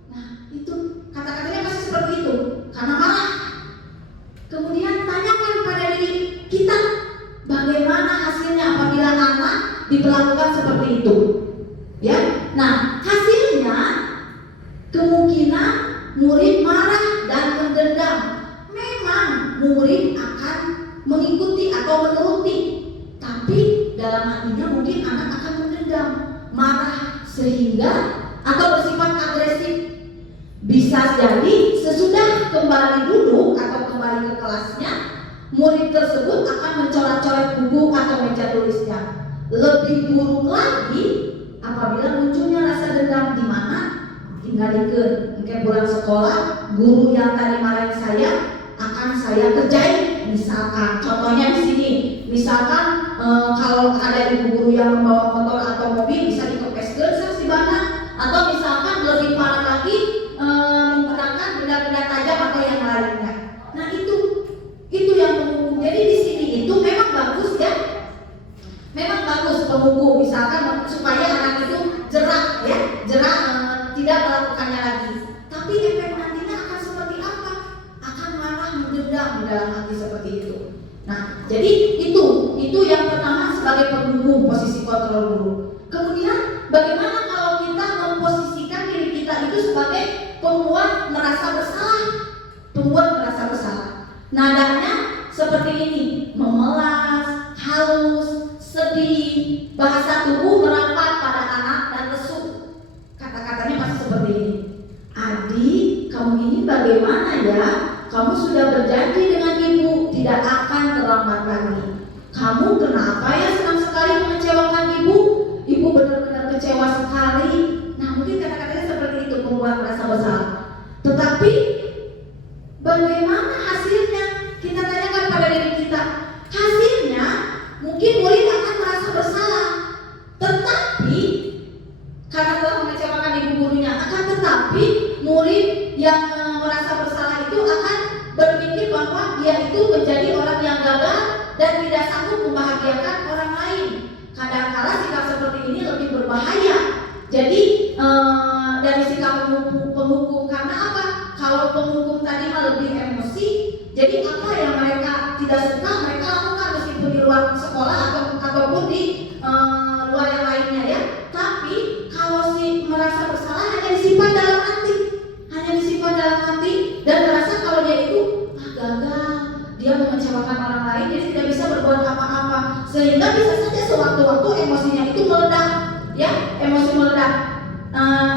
Nah, itu kata-katanya masih seperti itu, karena marah. Kemudian tanyakan pada diri kita, bagaimana hasilnya apabila anak diperlakukan seperti itu? Ya, nah hasilnya kemungkinan murid marah dan mendendam. Memang murid akan mengikuti atau menuruti, tapi dalam hatinya mungkin anak akan mendendam, marah sehingga atau bersifat agresif. Bisa jadi sesudah kembali duduk atau kembali ke kelasnya, murid tersebut akan mencoret-coret buku atau meja tulisnya. Lebih buruk lagi apabila munculnya rasa dendam, di mana tinggalikeun mungkin pulang sekolah, guru yang tadi marahin saya akan saya kerjain. Misalkan contohnya di sini, misalkan kalau ada ibu guru yang membawa motor atau mobil bisa dikempeskeun sanksi bana, atau misalkan lebih parah lagi menggunakan benda-benda tajam atau yang lainnya. Nah, itu yang penghukum. Jadi di sini itu memang bagus ya, memang bagus penghukum, misalkan supaya anak itu jerak ya, tidak melakukannya lagi. Tapi efek nantinya akan seperti apa? Akan marah, mendendam di dalam hati seperti itu. Nah, jadi itu yang pertama sebagai penghukum, posisi kontrol guru. Kemudian bagaimana kalau kita memposisikan diri kita itu sebagai pembuat merasa bersalah? Pembuat merasa bersalah. Nadanya seperti ini, memelas, halus, sedih, bahasa tubuh merapat pada anak dan lesu. Kata-katanya masih seperti ini. Adik, kamu ini bagaimana ya? Kamu sudah berjanji dengan ibu tidak akan terlambat lagi. Kamu kenapa ya senang sekali mengecewakan ibu? Ibu benar-benar kecewa sekali. Nah, mungkin kata-katanya seperti itu, membuat merasa bersalah. Tetapi bagaimana hasilnya? Kita tanyakan pada diri kita. Hasilnya mungkin murid akan merasa bersalah, tetapi karena telah mengecewakan ibu gurunya, akan tetapi murid yang merasa bersalah itu akan berpikir bahwa dia itu menjadi orang yang gagal dan tidak sanggup membahagiakan orang lain. Kadang-kala sikap seperti ini lebih berbahaya. Jadi dari sikap penghukum, karena apa? Kalau penghukum tadi lebih emosi, jadi apa yang mereka tidak suka mereka lakukan meskipun di luar sekolah ataupun di luar yang lainnya ya. Tapi kalau si merasa bersalah hanya disimpan dalam hati, dan merasa kalau dia itu gagal, dia mengecewakan orang lain, jadi tidak bisa berbuat apa-apa, sehingga bisa saja sewaktu-waktu emosinya itu meledak, ya, emosi meledak.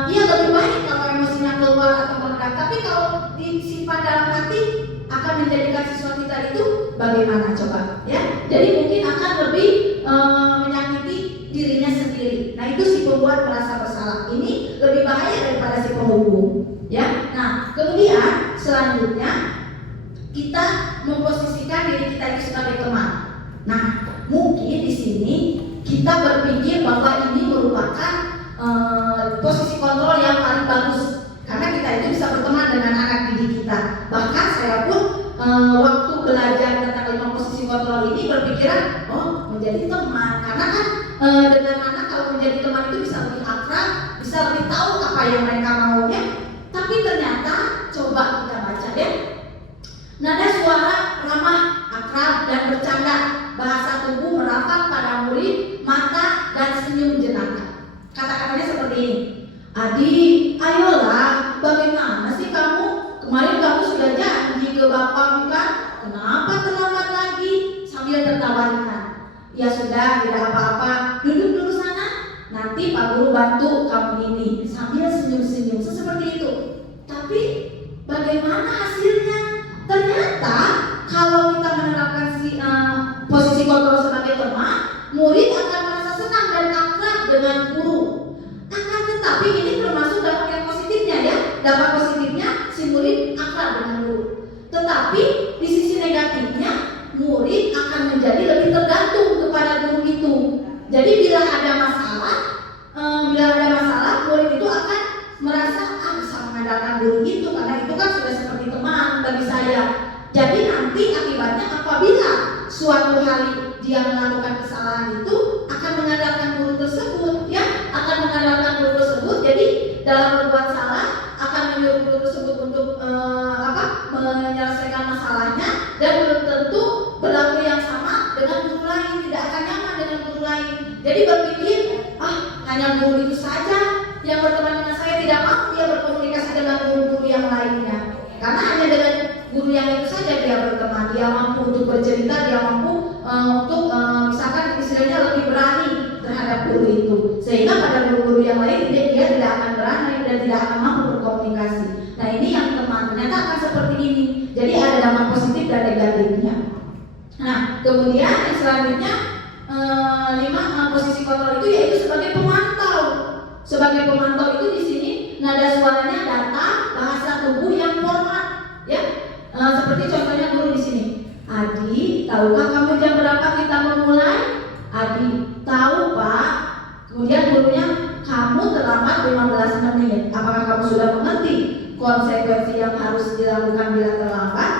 Ia lebih baik kalau emosinya keluar atau meledak, tapi kalau disimpan dalam hati akan menjadikan siswa kita itu bagaimana coba, ya? Jadi mungkin akan lebih menyakiti dirinya sendiri. Nah, itu si pembuat merasa bersalah ini lebih bahaya daripada si penghukum, ya. Nah, kemudian selanjutnya kita memposisikan diri kita itu sebagai teman. Nah, mungkin di sini kita berpikir bahwa ini merupakan posisi kontrol yang paling bagus, karena kita itu bisa berteman dengan anak didik kita. Bahkan saya pun waktu belajar tentang 5 posisi kontrol ini berpikiran, oh menjadi teman, karena kan dengan anak kalau menjadi teman itu bisa lebih akrab, bisa lebih tahu apa yang mereka maunya. Tapi ternyata coba kita baca ya, nada suara ramah, akrab dan bercanda, bahasa tubuh merapat pada murid, mata dan senyum jenaka. Kata-katanya seperti ini. Adik, ayolah, bagaimana sih kamu? Kemarin kamu sudah janji ke bapak bukan? Kenapa terlambat lagi? Sambil tertawa ringan. Ya sudah, tidak apa-apa. Duduk dulu sana. Nanti Pak Guru bantu kamu ini. Sambil senyum-senyum seperti itu. Tapi bagaimana hasilnya? Ternyata kalau kita menerapkan posisi kontrol sebagai teman, murid akan merasa senang dan akrab dengan guru. Akan tetapi ini termasuk dampak yang positifnya ya. Dampak positifnya si murid akrab dengan guru. Tetapi di sisi negatifnya, murid akan menjadi lebih tergantung kepada guru itu. Jadi bila ada masalah, murid itu akan merasa bisa mengandalkan guru itu, karena itu kan sudah seperti teman bagi saya. Jadi nanti akibatnya apabila suatu hari dia melakukan kesalahan itu akan mengandalkan guru tersebut, ya, akan mengandalkan guru tersebut. Jadi dalam berbuat salah akan menyuruh guru tersebut untuk menyelesaikan masalahnya, dan belum tentu berlaku yang sama dengan guru lain, tidak akan nyaman dengan guru lain. Jadi berpikir hanya guru itu saja yang berteman dengan saya, tidak mau dia berkomunikasi dengan guru-guru yang lainnya, karena hanya dengan guru yang itu saja dia berteman, dia mampu untuk bercerita, dia mampu untuk misalkan istilahnya lebih berani terhadap guru itu, sehingga pada guru-guru yang lain dia tidak akan berani dan tidak akan mampu berkomunikasi. Nah ini yang teman, ternyata akan seperti ini. Jadi ada dampak positif dan negatifnya. Nah kemudian yang selanjutnya 5 posisi kontrol itu yaitu sebagai pemantau. Sebagai pemantau itu di sini nada suaranya datar, bahasa tubuh yang formal, ya. Seperti contohnya guru di sini. Adi, tahukah kamu jam berapa kita memulai? Adi, tahu Pak. Kemudian gurunya, kamu terlambat 15 menit. Apakah kamu sudah mengerti konsekuensi yang harus dilakukan bila terlambat?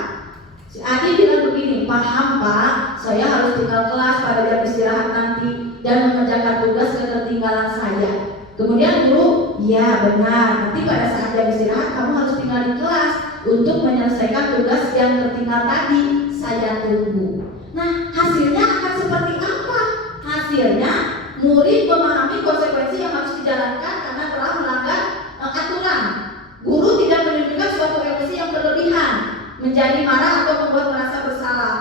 Si Adi bilang begini, paham Pak. Saya harus tinggal kelas pada jam istirahat nanti dan mengerjakan tugas ketertinggalan saya. Kemudian guru, ya benar. Nanti pada saat jam istirahat kamu harus tinggal di kelas untuk menyelesaikan tugas yang tertinggal tadi. Saya tunggu. Nah, hasilnya akan seperti apa? Hasilnya, murid memahami konsekuensi yang harus dijalankan karena telah melanggar aturan. Guru tidak menunjukkan suatu emosi yang berlebihan, menjadi marah atau membuat merasa bersalah.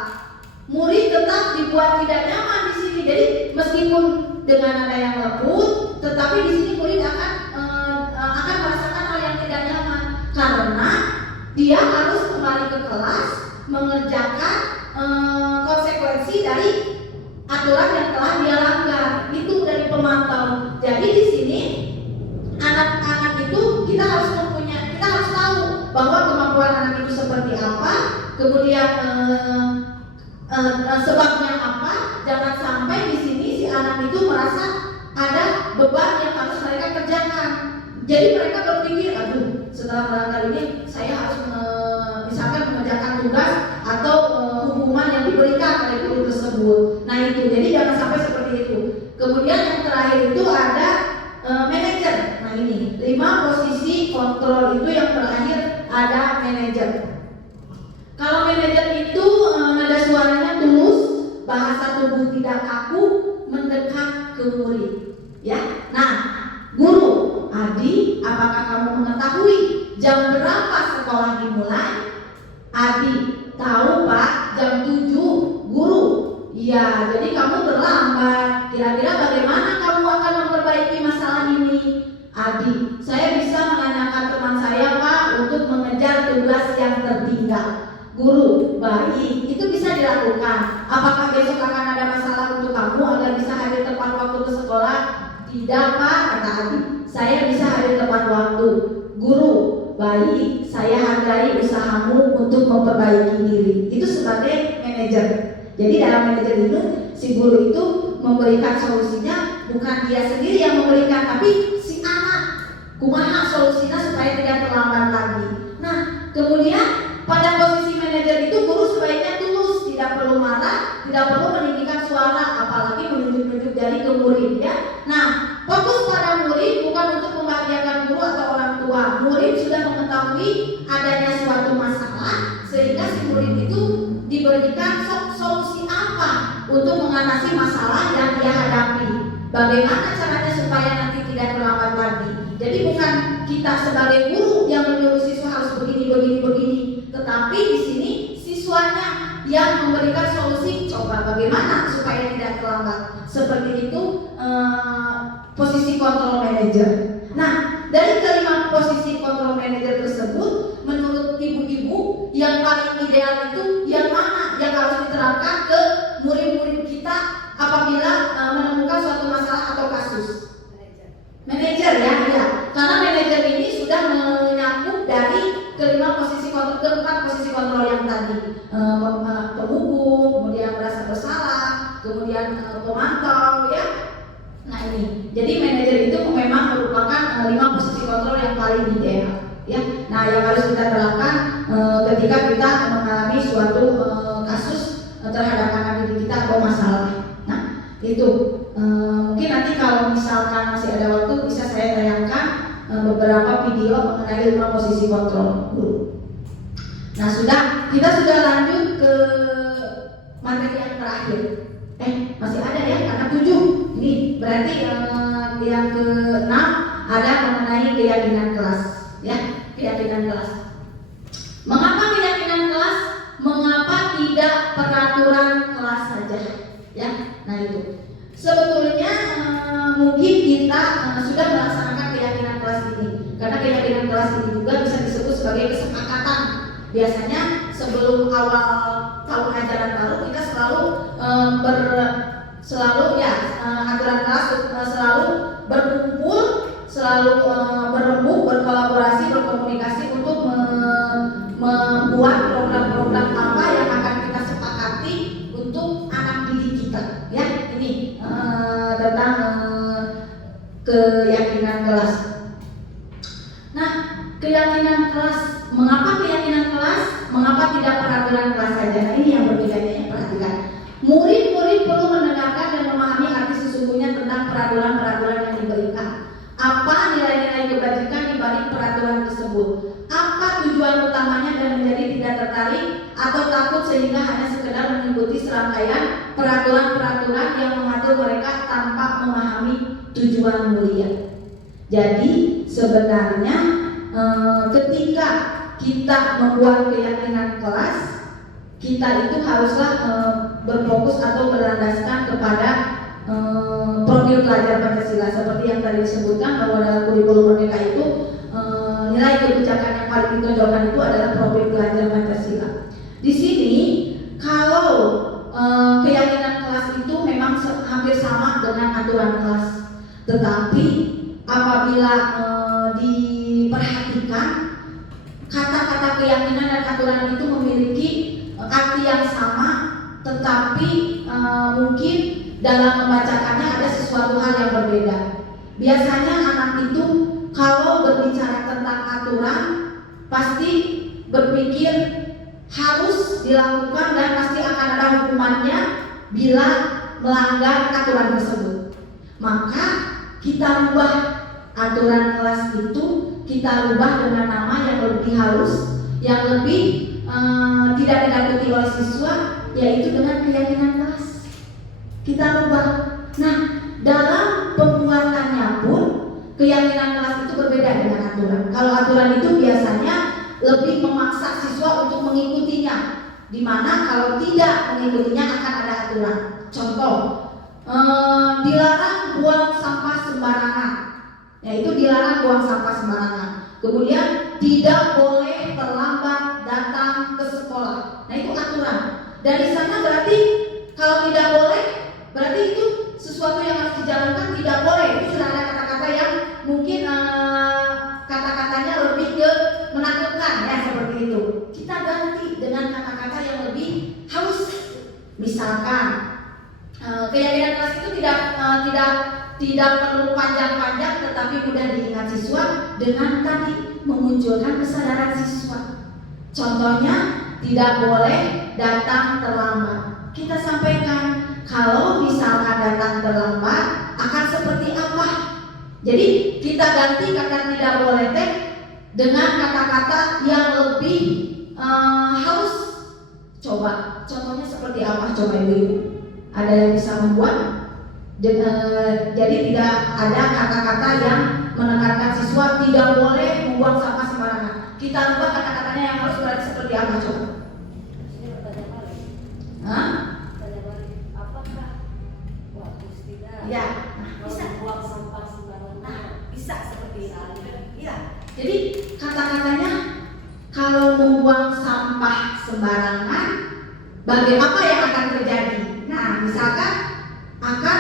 Murid tetap dibuat tidak nyaman di sini. Jadi meskipun dengan nada yang lembut, tetapi di sini murid akan merasakan hal yang tidak nyaman karena dia harus kembali ke kelas mengerjakan konsekuensi dari aturan yang telah dia langgar. Itu dari pemantau. Jadi di sini anak-anak itu kita harus tahu bahwa kemampuan anak itu seperti apa, kemudian sebabnya apa. Jangan sampai di sini si anak itu merasa ada beban yang harus mereka kerjakan. Jadi mereka berpikir, aduh, setelah melanggar ini saya harus misalkan mengerjakan tugas atau hukuman yang diberikan oleh guru tersebut. Nah itu, jadi jangan sampai seperti itu. Kemudian yang terakhir itu ada manajer. Nah ini 5 posisi kontrol itu yang terakhir ada manajer. Kalau manajer itu nada suaranya tulus, bahasa tubuh tidak kaku, mendekat ke murid. Ya, nah guru, Adi, apakah kamu mengetahui jam berapa sekolah dimulai? Adi, tahu Pak, jam 7. Guru, iya, jadi kamu terlambat. Kira-kira bagaimana kamu akan memperbaiki masalah ini? Adi, saya bisa menanyakan teman saya Pak untuk mengejar tugas yang tertinggal. Guru, baik, itu bisa dilakukan. Apakah besok akan ada masalah untuk kamu agar bisa hadir tepat waktu ke sekolah? Tidak Pak, kata Adi, saya bisa hadir tepat waktu. Guru, baik, saya hargai usahamu untuk memperbaiki diri. Itu sebagai manajer. Jadi dalam manajer itu si guru itu memberikan solusinya bukan dia sendiri yang memberikan, tapi si anak. Kumaha solusinya supaya tidak terlambat lagi. Nah, kemudian pada posisi manajer itu guru sebaiknya tulus, tidak perlu marah, tidak perlu meninggikan suara, apalagi menunjuk-nunjuk jari ke murid ya. Nah, fokus pada murid bukan untuk membahagiakan guru atau orang tua. Murid sudah mengetahui adanya suatu masalah sehingga si murid itu diberikan solusi apa untuk mengatasi masalah yang dia hadapi. Bagaimana caranya supaya nanti tidak terlambat lagi. Jadi bukan kita sebagai guru yang menyuruh siswa harus begini, tetapi di sini siswanya yang memberikan solusi. Coba bagaimana supaya tidak terlambat. Seperti itu posisi kontrol manager. Nah, dari kelima posisi kontrol manager tersebut, menurut ibu-ibu yang paling ideal itu yang mana yang harus diterapkan ke murid-murid kita apabila menemukan suatu masalah atau kasus? Manajer ya. Karena manajer ini sudah menyangkut dari keempat posisi kontrol yang tadi, penghukum, kemudian merasa bersalah, kemudian pemantau ya. Nah ini, jadi manajer itu memang merupakan 5 posisi kontrol yang paling ideal ya. Nah yang harus kita terapkan ketika kita mengalami suatu kasus terhadap anak didik kita atau masalah. Nah itu mungkin nanti kalau misalkan masih ada waktu bisa saya tayangkan beberapa video mengenai 5 posisi kontrol guru. Nah kita sudah lanjut ke materi yang terakhir. Masih ada ya, karena 7. Ini berarti yang ke-6 ada mengenai keyakinan kelas ya, keyakinan kelas. Mengapa keyakinan kelas? Mengapa tidak peraturan kelas saja? Ya, nah itu. Sebetulnya mungkin kita sudah melaksanakan keyakinan kelas ini, karena keyakinan kelas ini juga bisa disebut sebagai kesepakatan. Biasanya sebelum awal tahun ajaran baru kita selalu aturan kelas selalu berkumpul, selalu berembuk, berkolaborasi, berkomunikasi untuk membuat program-program apa yang akan kita sepakati untuk anak didik kita ya. Ini tentang keyakinan kelas. Nah, keyakinan kelas, mengapa keyakinan kelas? Mengapa tidak peraturan kelas saja? Nah, ini yang berbedanya ya, perhatikan. Murid-murid perlu mendengarkan dan memahami arti sesungguhnya tentang peraturan-peraturan yang diberikan. Apa nilai-nilai kebajikan di balik peraturan tersebut? Apa tujuan utamanya dan menjadi tidak tertarik atau takut sehingga hanya sekedar mengikuti serangkaian peraturan-peraturan yang mengatur mereka tanpa memahami tujuan mulia. Jadi sebenarnya ketika kita membuat keyakinan kelas, kita itu haruslah berfokus atau berlandaskan kepada profil pelajar Pancasila seperti yang tadi disebutkan bahwa dalam kurikulum Merdeka itu nilai kebijakan yang paling ditonjolkan itu adalah profil pelajar Pancasila. Di sini kalau keyakinan kelas itu memang hampir sama dengan aturan kelas, tetapi apabila diperhatikan kata-kata keyakinan dan aturan itu memiliki arti yang sama, tetapi mungkin dalam membacakannya ada sesuatu hal yang berbeda. Biasanya anak itu kalau berbicara tentang aturan pasti berpikir harus dilakukan dan pasti akan ada hukumannya bila melanggar aturan tersebut. Maka kita rubah aturan kelas itu, kita rubah dengan nama yang lebih halus, yang lebih tidak ditakuti oleh siswa, yaitu dengan keyakinan kelas. Kita rubah. Nah, dalam pembuatannya pun keyakinan kelas itu berbeda dengan aturan. Kalau aturan itu biasanya lebih memaksa siswa untuk mengikutinya, di mana kalau tidak mengikutinya akan ada aturan. Contoh, dilarang buang sampah sembarangan, yaitu dilarang buang sampah sembarangan. Kemudian tidak boleh terlambat datang ke sekolah. Nah itu aturan. Dari sana berarti kalau tidak boleh, berarti itu sesuatu yang harus dijalankan, tidak boleh. Itu sudah ada kata-kata yang mungkin kata-katanya lebih ke menakutkan ya, seperti itu. Kita ganti dengan kata-kata yang lebih halus. Misalkan keyakinan kelas itu tidak perlu panjang-panjang, tetapi mudah diingat siswa dengan tadi memunculkan kesadaran siswa. Contohnya, tidak boleh datang terlambat. Kita sampaikan kalau misalkan datang terlambat akan seperti apa. Jadi kita ganti kata tidak boleh teh dengan kata-kata yang lebih halus. Coba, contohnya seperti apa? Coba ibu-ibu. Ada yang bisa membuat? Jadi tidak ada kata-kata yang menekankan siswa tidak boleh membuang sampah sembarangan. Kita rubah kata-katanya yang harus berarti seperti apa? Coba. Hah? Apakah waktu tidak? Ya, Bisa buang sampah sembarangan. Nah, bisa seperti itu. Iya. Jadi kata-katanya kalau membuang sampah sembarangan, bagaimana yang akan terjadi? Nah, misalkan akan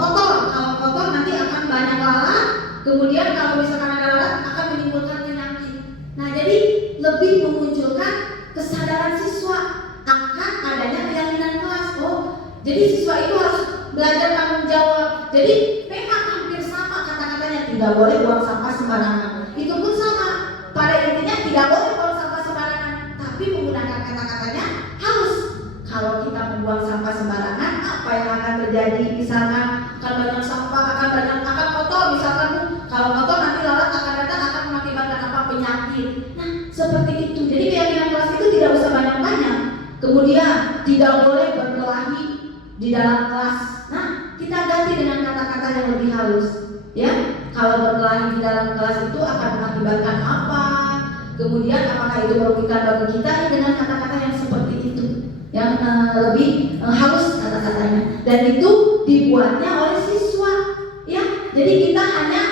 kotor. Kalau kotor nanti akan banyak lalat. Kemudian kalau misalkan ada lalat akan menimbulkan penyakit. Nah, jadi lebih memunculkan kesadaran siswa akan adanya keyakinan kelas. Oh, jadi siswa itu harus belajar tanggung jawab. Jadi memang hampir sama kata-katanya, tidak boleh buang sampah sembarangan. Itu pun sama. Pada intinya tidak boleh buang sampah sembarangan, tapi menggunakan kata-katanya halus. Kalau kita membuang sampah sembarangan, apa yang akan terjadi? Misalkan akan banyak sampah, akan kotor. Misalkan kalau kotor nanti lalat akan datang, akan mengakibatkan apa? Penyakit. Nah, seperti itu. Jadi keyakinan kelas itu tidak usah banyak-banyak. Kemudian tidak boleh berkelahi di dalam kelas. Nah, kita ganti dengan kata-kata yang lebih halus. Ya, kalau berkelahi di dalam kelas itu akan mengakibatkan apa? Kemudian apakah itu merugikan bagi kita? Ya, dengan kata-kata yang seperti itu, yang lebih halus kata-katanya. Dan itu dibuatnya oleh siswa. Ya, jadi kita hanya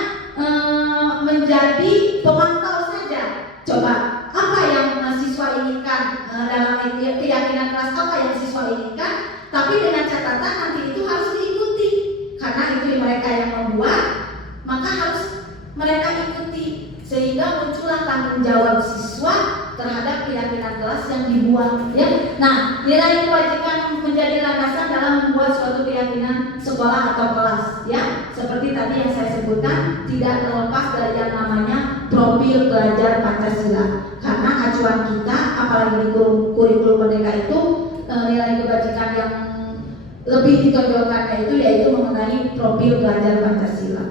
menjadi pemantau saja. Coba apa yang siswa inginkan dalam keyakinan kelas, apa yang siswa inginkan? Tapi dengan catatan nanti itu harus diikuti, karena itu mereka yang membuat, maka harus mereka ikuti sehingga muncullah tanggung jawab siswa terhadap keyakinan kelas yang dibuat. Ya, nah nilai kewajiban menjadi landasan dalam membuat suatu keyakinan sekolah atau kelas. Ya, seperti tadi yang saya sebutkan, tidak terlepas dari yang namanya profil belajar Pancasila. Karena acuan kita, apalagi di kurikulum merdeka itu, nilai kebajikan yang lebih ditonjolkannya itu yaitu mengenai profil belajar Pancasila.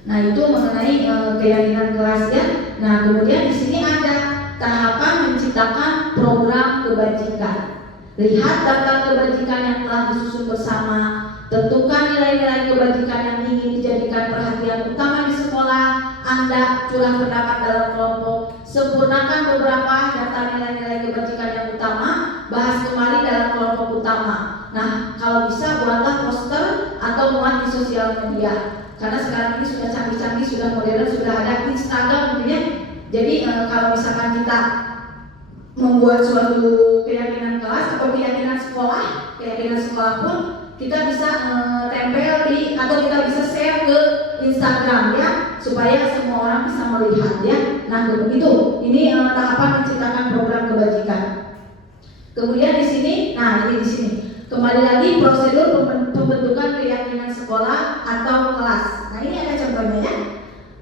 Nah, itu mengenai keyakinan kelas ya. Nah, kemudian di sini ada tahapan menciptakan program kebajikan. Lihat daftar kebajikan yang telah disusun bersama. Tentukan nilai-nilai kebajikan yang ingin dijadikan perhatian utama di sekolah Anda. Curah pendapat dalam kelompok. Sempurnakan beberapa daftar nilai-nilai kebajikan yang utama. Bahas kembali dalam kelompok utama. Nah, kalau bisa buatlah poster atau muat di sosial media. Karena sekarang ini sudah canggih-canggih, sudah modern, sudah ada Instagram gitu ya. Jadi kalau misalkan kita membuat suatu keyakinan kelas atau keyakinan sekolah pun kita bisa tempel di atau kita bisa share ke Instagram ya, supaya semua orang bisa melihat ya. Nah, begitu. Ini tahapan menciptakan program kebajikan. Kemudian di sini, nah ini di sini. Kembali lagi prosedur pembentukan keyakinan sekolah atau kelas. Nah, ini ada contohnya ya.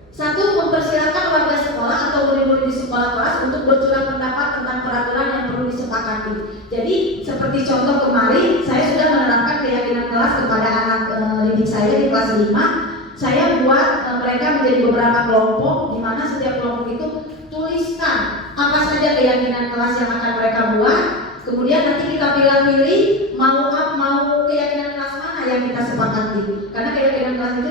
1. Mempersilahkan warga sekolah atau murid-murid di sekolah kelas untuk bercurah pendapat tentang peraturan yang perlu disepakati. Jadi seperti contoh kemarin, saya sudah menerapkan keyakinan kelas kepada anak didik saya di kelas 5. Saya buat mereka menjadi beberapa kelompok, di mana setiap kelompok itu tuliskan apa saja keyakinan kelas yang akan mereka buat. Kemudian nanti kita pilih-pilih mau keyakinan kelas mana yang kita sepakati. Karena keyakinan kelas itu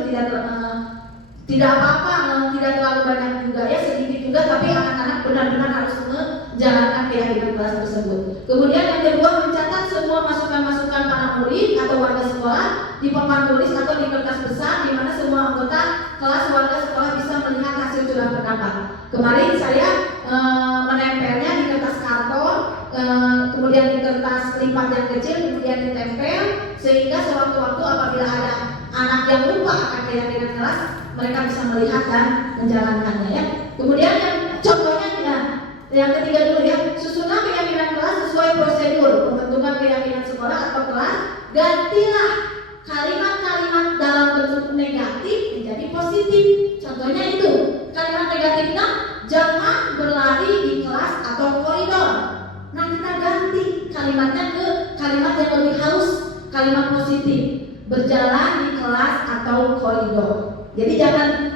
tidak apa-apa, tidak terlalu banyak juga ya, sedikit juga, tapi anak-anak benar-benar harus menjalankan keyakinan kelas tersebut. Kemudian yang kedua, mencatat semua masukan-masukan para murid atau warga sekolah di papan tulis atau di kertas besar, di mana semua anggota kelas warga sekolah bisa melihat hasil curah pendapat. Kemarin saya menempelnya di kertas karton, kemudian di kertas lipat yang kecil, kemudian ditempel, sehingga sewaktu-waktu apabila ada anak yang lupa akan keyakinan kelas, mereka bisa melihat dan menjalankannya ya. Kemudian yang contohnya yang ketiga dulu ya, susunan keyakinan kelas sesuai prosedur pembentukan keyakinan sekolah atau kelas. Gantilah kalimat-kalimat dalam bentuk negatif menjadi positif. Contohnya itu, kalimat negatifnya jangan berlari di kelas atau koridor. Nah, kita ganti kalimatnya ke kalimat yang lebih halus, kalimat positif, berjalan di kelas atau koridor. Jadi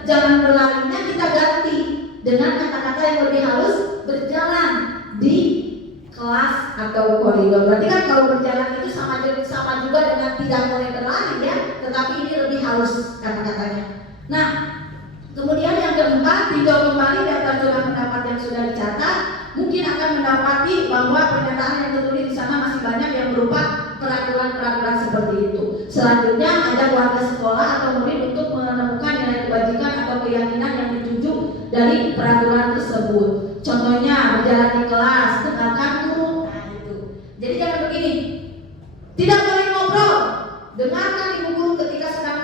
jangan berlarinya kita ganti dengan kata-kata yang lebih halus, berjalan di kelas atau koridor. Berarti kan kalau berjalan itu sama juga dengan tidak boleh berlari ya, tetapi ini lebih halus kata-katanya. Nah, kemudian yang keempat, tinjau kembali daftar jumlah pendapat yang sudah dicatat. Mungkin akan mendapati bahwa pernyataan yang tertulis di sana masih banyak yang berupa peraturan-peraturan seperti itu. Selanjutnya, ajak warga sekolah atau murid untuk menemukan nilai kebajikan atau keyakinan yang dituju dari peraturan tersebut. Contohnya, berjalan di kelas, dengarkan guru. Nah, itu. Jadi jangan begini. Tidak boleh ngobrol. Dengarkan ibu guru ketika sedang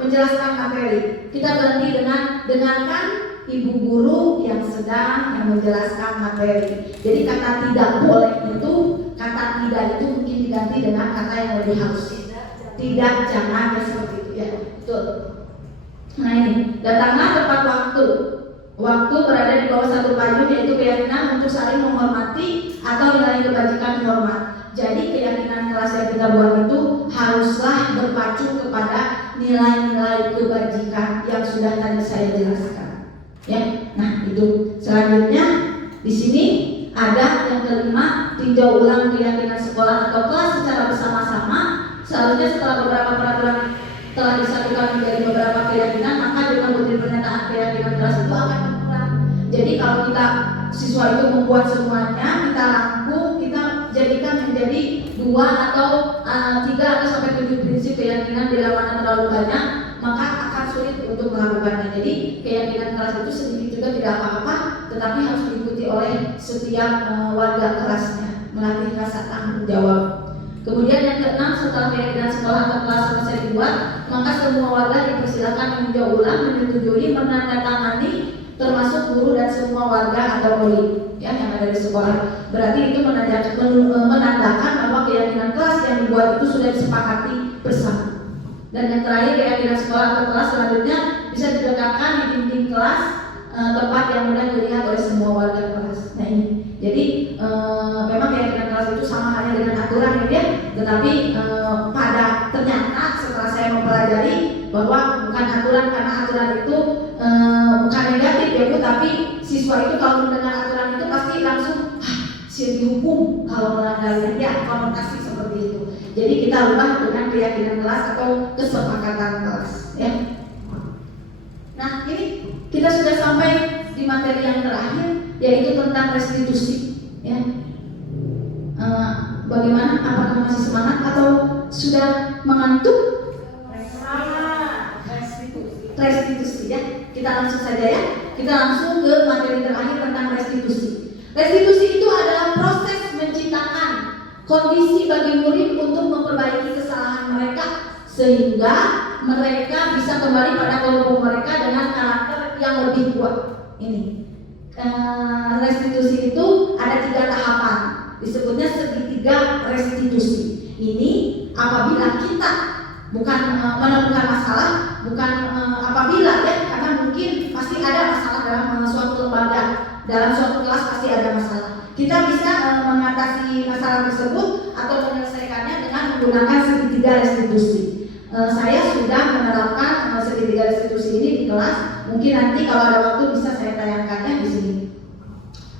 menjelaskan materi. Kita ganti dengan dengarkan ibu guru yang sedang menjelaskan materi. Jadi kata tidak boleh itu, kata tidak itu mungkin diganti dengan kata yang lebih halus. Tidak, jangan, ya seperti itu ya. Betul. Nah ini, datanglah tepat waktu. Waktu berada di bawah satu payung, yaitu keyakinan untuk saling menghormati atau nilai kebajikan hormat. Jadi keyakinan kelas yang kita buat itu haruslah berpacu kepada nilai-nilai kebajikan yang sudah tadi saya jelaskan. Ya, nah itu. Selanjutnya di sini ada yang kelima, tinjau ulang keyakinan sekolah atau kelas secara bersama-sama. Seharusnya setelah beberapa peraturan telah disatukan menjadi beberapa keyakinan, maka dengan butir pernyataan keyakinan kelas itu akan berkurang. Jadi kalau kita siswa itu membuat semuanya, kita rangkum, kita jadikan menjadi 2 atau 3 atau sampai 7 prinsip keyakinan bila mana terlalu banyak, maka akan sulit untuk melakukannya. Jadi keyakinan kelas itu sedikit juga tidak apa-apa, tetapi harus diikuti oleh setiap warga kelasnya, melatih rasa tanggung jawab. Kemudian yang keenam, setelah keyakinan sekolah atau kelas selesai dibuat, maka semua warga dipersilakan meninjau ulang, menyetujui, menandatangani, termasuk guru dan semua warga atau murid ya, yang ada di sekolah. Berarti itu menandakan bahwa keyakinan kelas yang dibuat itu sudah disepakati bersama. Dan yang terakhir, keyakinan sekolah atau kelas selanjutnya bisa didekatkan di dinding kelas, tempat yang mudah dilihat oleh semua warga kelas. Nah ini, jadi memang keyakinan kelas itu sama halnya dengan aturan ya, tetapi pada ternyata setelah saya mempelajari bahwa bukan aturan, karena aturan itu bukan negatif ya Bu, tapi siswa itu kalau mendengar aturan itu pasti langsung siap dihukum kalau melanggar ya, konotasi seperti itu. Jadi kita ubah dengan keyakinan kelas atau kesepakatan kelas ya. Nah ini kita sudah sampai di materi yang terakhir, yaitu tentang restitusi ya. Bagaimana? Apakah masih semangat atau sudah mengantuk? Restitusi ya. Kita langsung saja ya. Kita langsung ke materi terakhir tentang restitusi. Restitusi itu adalah proses menciptakan kondisi bagi murid untuk memperbaiki kesalahan mereka sehingga mereka bisa kembali pada kelompok mereka dengan karakter yang lebih kuat. Ini restitusi itu ada 3 tahapan, disebutnya segitiga restitusi. Ini apabila kita bukan menemukan masalah, bukan apabila ya, karena mungkin pasti ada masalah dalam suatu lembaga, dalam suatu kelas pasti ada masalah. Kita bisa mengatasi masalah tersebut atau menyelesaikannya dengan menggunakan segitiga restitusi. Saya sudah menerapkan segitiga restitusi ini di kelas. Mungkin nanti kalau ada waktu bisa saya tayangkannya di sini.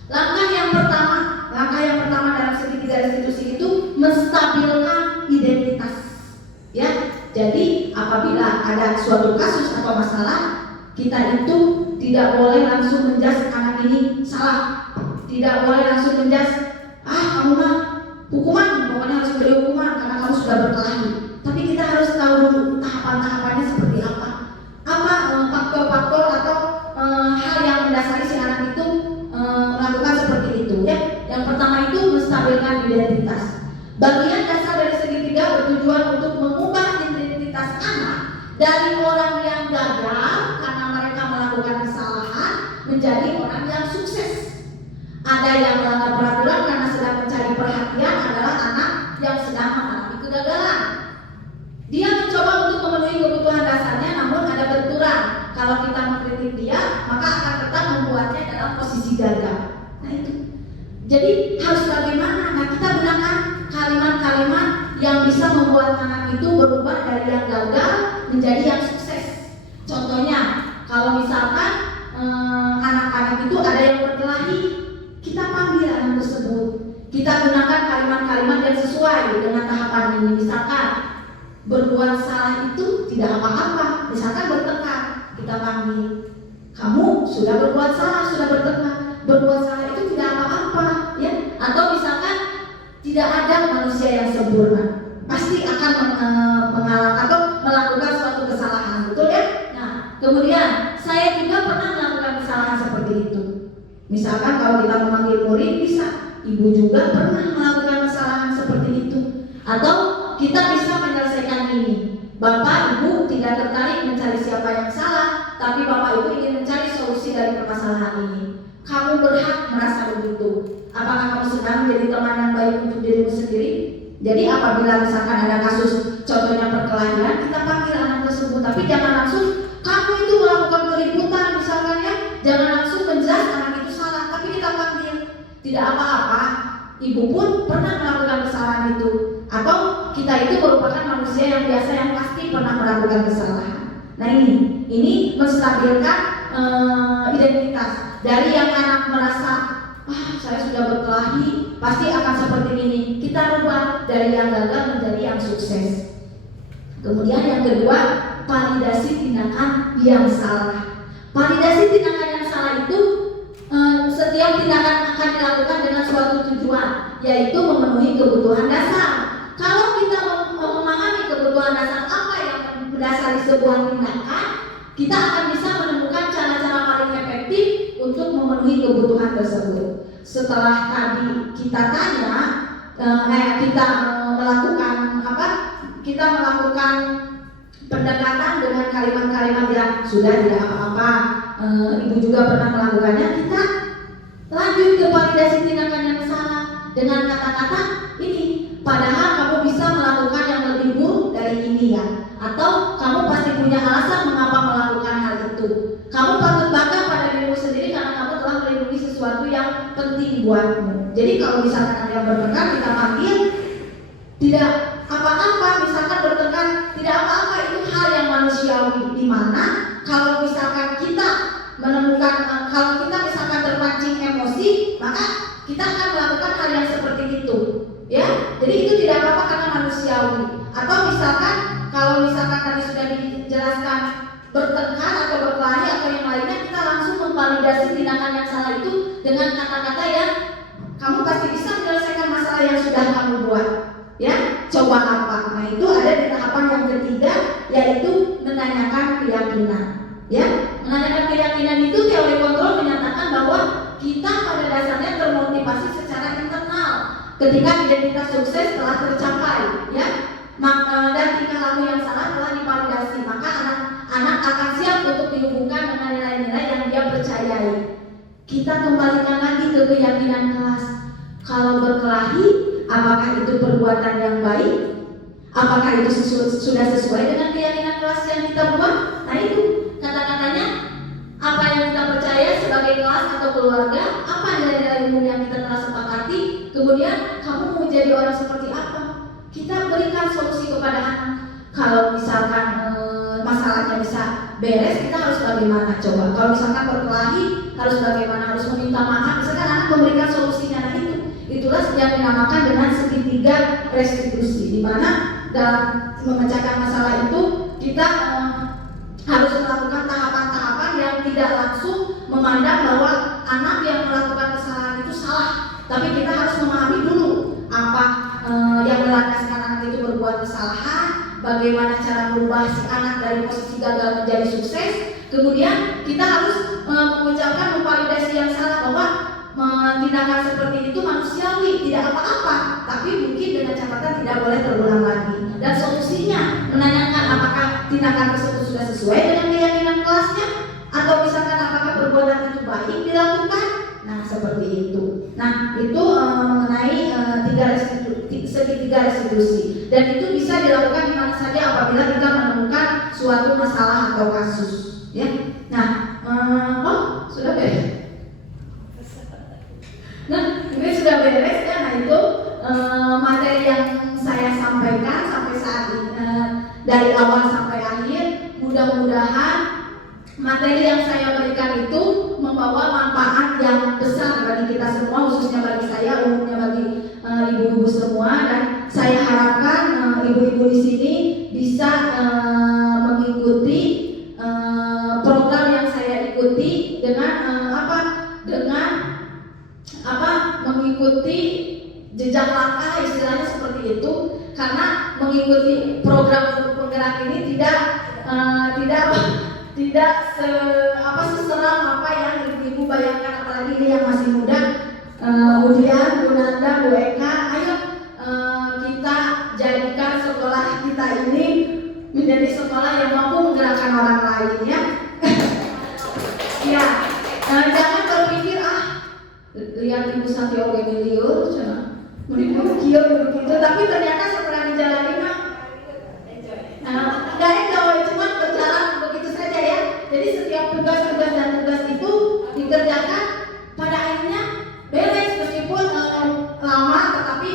Langkah yang pertama dalam segitiga restitusi itu menstabilkan identitas. Ya, jadi apabila ada suatu kasus atau masalah, kita itu tidak boleh langsung menjudge anak ini salah, tidak boleh langsung menjudge kamu mah hukuman, pokoknya harus beri hukuman karena kamu sudah berkelahi. Tapi kita harus tahu dulu tahapan-tahapannya seperti apa faktor-faktor atau hal yang mendasari si anak itu melakukan seperti itu ya. Yang pertama itu menstabilkan identitas. Bagian dasar dari segitiga bertujuan untuk mengubah identitas anak dari orang yang gagal karena mereka melakukan kesalahan menjadi orang yang sukses. Ada yang melanggar peraturan karena sedang mencari perhatian adalah anak yang sedang mengalami kegagalan. kalau kita mengkritik dia, maka akan tetap membuatnya dalam posisi gagal. Nah itu. Jadi harus bagaimana? Nah kita gunakan kalimat-kalimat yang bisa membuat anak itu berubah dari yang gagal menjadi yang sukses. Contohnya, kalau misalkan anak-anak itu ada yang berkelahi, kita panggil anak tersebut. Kita gunakan kalimat-kalimat yang sesuai dengan tahapan ini. Misalkan berbuat salah itu tidak apa-apa. Misalkan bertengkar, kita panggil, kamu sudah berbuat salah, sudah bertengkar. Berbuat salah itu tidak apa-apa, ya. Atau misalkan tidak ada manusia yang sempurna, pasti akan mengalami atau melakukan suatu kesalahan, betul ya? Nah, kemudian saya juga pernah melakukan kesalahan seperti itu. Misalkan kalau kita memanggil murid, bisa ibu juga pernah melakukan kesalahan seperti itu. Atau kita bisa menyelesaikan ini. Bapak, ibu tidak tertarik mencari siapa yang salah, tapi bapak ibu ingin mencari solusi dari permasalahan ini. Kamu berhak merasa begitu. Apakah kamu sedang menjadi teman yang baik untuk dirimu sendiri? Jadi apabila misalkan ada kasus contohnya perkelahian, kita panggil anak tersebut, tapi jangan langsung kamu itu melakukan keributan misalkan ya, jangan langsung menjelas anak itu salah, tapi kita panggil. Tidak apa-apa, ibu pun pernah melakukan kesalahan itu, atau kita itu merupakan manusia yang biasa yang pasti pernah melakukan kesalahan. Nah ini menstabilkan identitas. Dari yang anak merasa saya sudah berkelahi, pasti akan seperti ini. Kita rubah dari yang gagal menjadi yang sukses. Kemudian yang kedua, validasi tindakan yang salah. Validasi tindakan yang salah itu setiap tindakan akan dilakukan dengan suatu tujuan, yaitu memenuhi kebutuhan dasar. Kalau kita memahami kebutuhan dasar apa yang mendasari sebuah tindakan, kita akan bisa menemukan cara-cara paling efektif untuk memenuhi kebutuhan tersebut. Setelah tadi kita tanya, kita melakukan pendekatan dengan kalimat-kalimat yang sudah tidak apa-apa, ibu juga pernah melakukannya. Kita lanjut ke validasi tindakan yang salah dengan kata-kata ini. Padahal kamu bisa melakukan yang lebih buruk dari ini ya, atau kamu pasti punya alasan mengapa melakukan hal itu. Kamu patut bangga pada dirimu sendiri karena kamu telah melindungi sesuatu yang penting buatmu. Jadi kalau misalkan ada yang bertengkar, kita panggil, tidak apa-apa. Misalkan bertengkar tidak apa-apa, itu hal yang manusiawi. Dimana kalau misalkan kita menemukan, kalau kita misalkan terpancing emosi, maka kita akan melakukan hal yang seperti itu, ya. Jadi itu tidak apa-apa karena manusiawi. Atau misalkan kalau misalkan tadi sudah dijelaskan bertengkar atau berkelahi atau yang lainnya, kita langsung memvalidasi tindakan yang salah itu dengan kata-kata yang kamu pasti bisa menyelesaikan masalah yang sudah kamu buat, ya. Coba apa? Nah itu ada di tahapan yang ketiga, yaitu menanyakan keyakinan, ya. Menanyakan keyakinan itu teori kontrol menyatakan bahwa kita pada dasarnya termotivasi secara internal ketika identitas sukses telah tercapai, ya. Dan tingkah laku yang salah telah divalidasi, maka anak akan siap untuk dihubungkan dengan nilai-nilai yang dia percayai. Kita kembalikan lagi ke keyakinan kelas. Kalau berkelahi, apakah itu perbuatan yang baik? Apakah itu sudah sesuai dengan keyakinan kelas yang kita buat? Nah itu kata-katanya, apa yang kita percaya sebagai kelas atau keluarga, apa nilai-nilai umum yang kita telah sepakati, kemudian kamu mau jadi orang seperti apa? Kita berikan solusi kepada anak. Kalau misalkan masalahnya bisa beres, kita harus bagaimana coba? Kalau misalkan berkelahi, harus bagaimana? Harus meminta maaf. Misalkan anak memberikan solusinya. Nah itulah yang dinamakan dengan segitiga restitusi, di mana dalam memecahkan masalah itu kita harus melakukan tahapan-tahapan yang tidak langsung memandang bahwa anak yang melakukan kesalahan itu salah, tapi kita harus memahami dulu apa yang melandaskan anak itu berbuat kesalahan, bagaimana cara merubah si anak dari posisi gagal menjadi sukses. Kemudian kita harus mengucapkan memvalidasi yang salah bahwa tindakan seperti itu manusiawi, tidak apa-apa, tapi mungkin dengan catatan tidak boleh terulang lagi. Dan solusinya menanyakan apakah tindakan tersebut sudah sesuai dengan keyakinan kelasnya, atau misalkan apakah perbuatan itu baik dilakukan. Nah seperti itu. Nah itu mengenai segitiga restitusi, dan itu bisa dilakukan di mana saja apabila kita menemukan suatu masalah atau kasus, ya. Nah, sudah beres. Nah, ini sudah beres ya. Nah itu materi yang saya sampaikan sampai saat ini dari awal sampai akhir. Mudah-mudahan materi yang saya berikan itu membawa manfaat yang besar bagi kita semua, khususnya bagi saya, umumnya bagi ibu-ibu semua. Dan saya harapkan ibu-ibu di sini bisa mengikuti program yang saya ikuti dengan mengikuti jejak langkah, istilahnya seperti itu. Karena mengikuti program penggerak ini tidak seseram apa yang ibu-ibu bayangkan, apalagi ini yang masih muda. Kemudian Bu Nanda, Bu Eka, ayo kita jadikan sekolah kita ini menjadi sekolah yang mampu menggerakkan orang lain, ya. Ya, jangan berpikir lihat Ibu Santi oge liur, menipu kieu begitu, tapi ternyata setelah dijalani mah nggak enjoy, cuma berjalan begitu saja ya. Jadi setiap tugas-tugas dan tugas itu dikerjakan pada akhirnya beres, meskipun lama, tetapi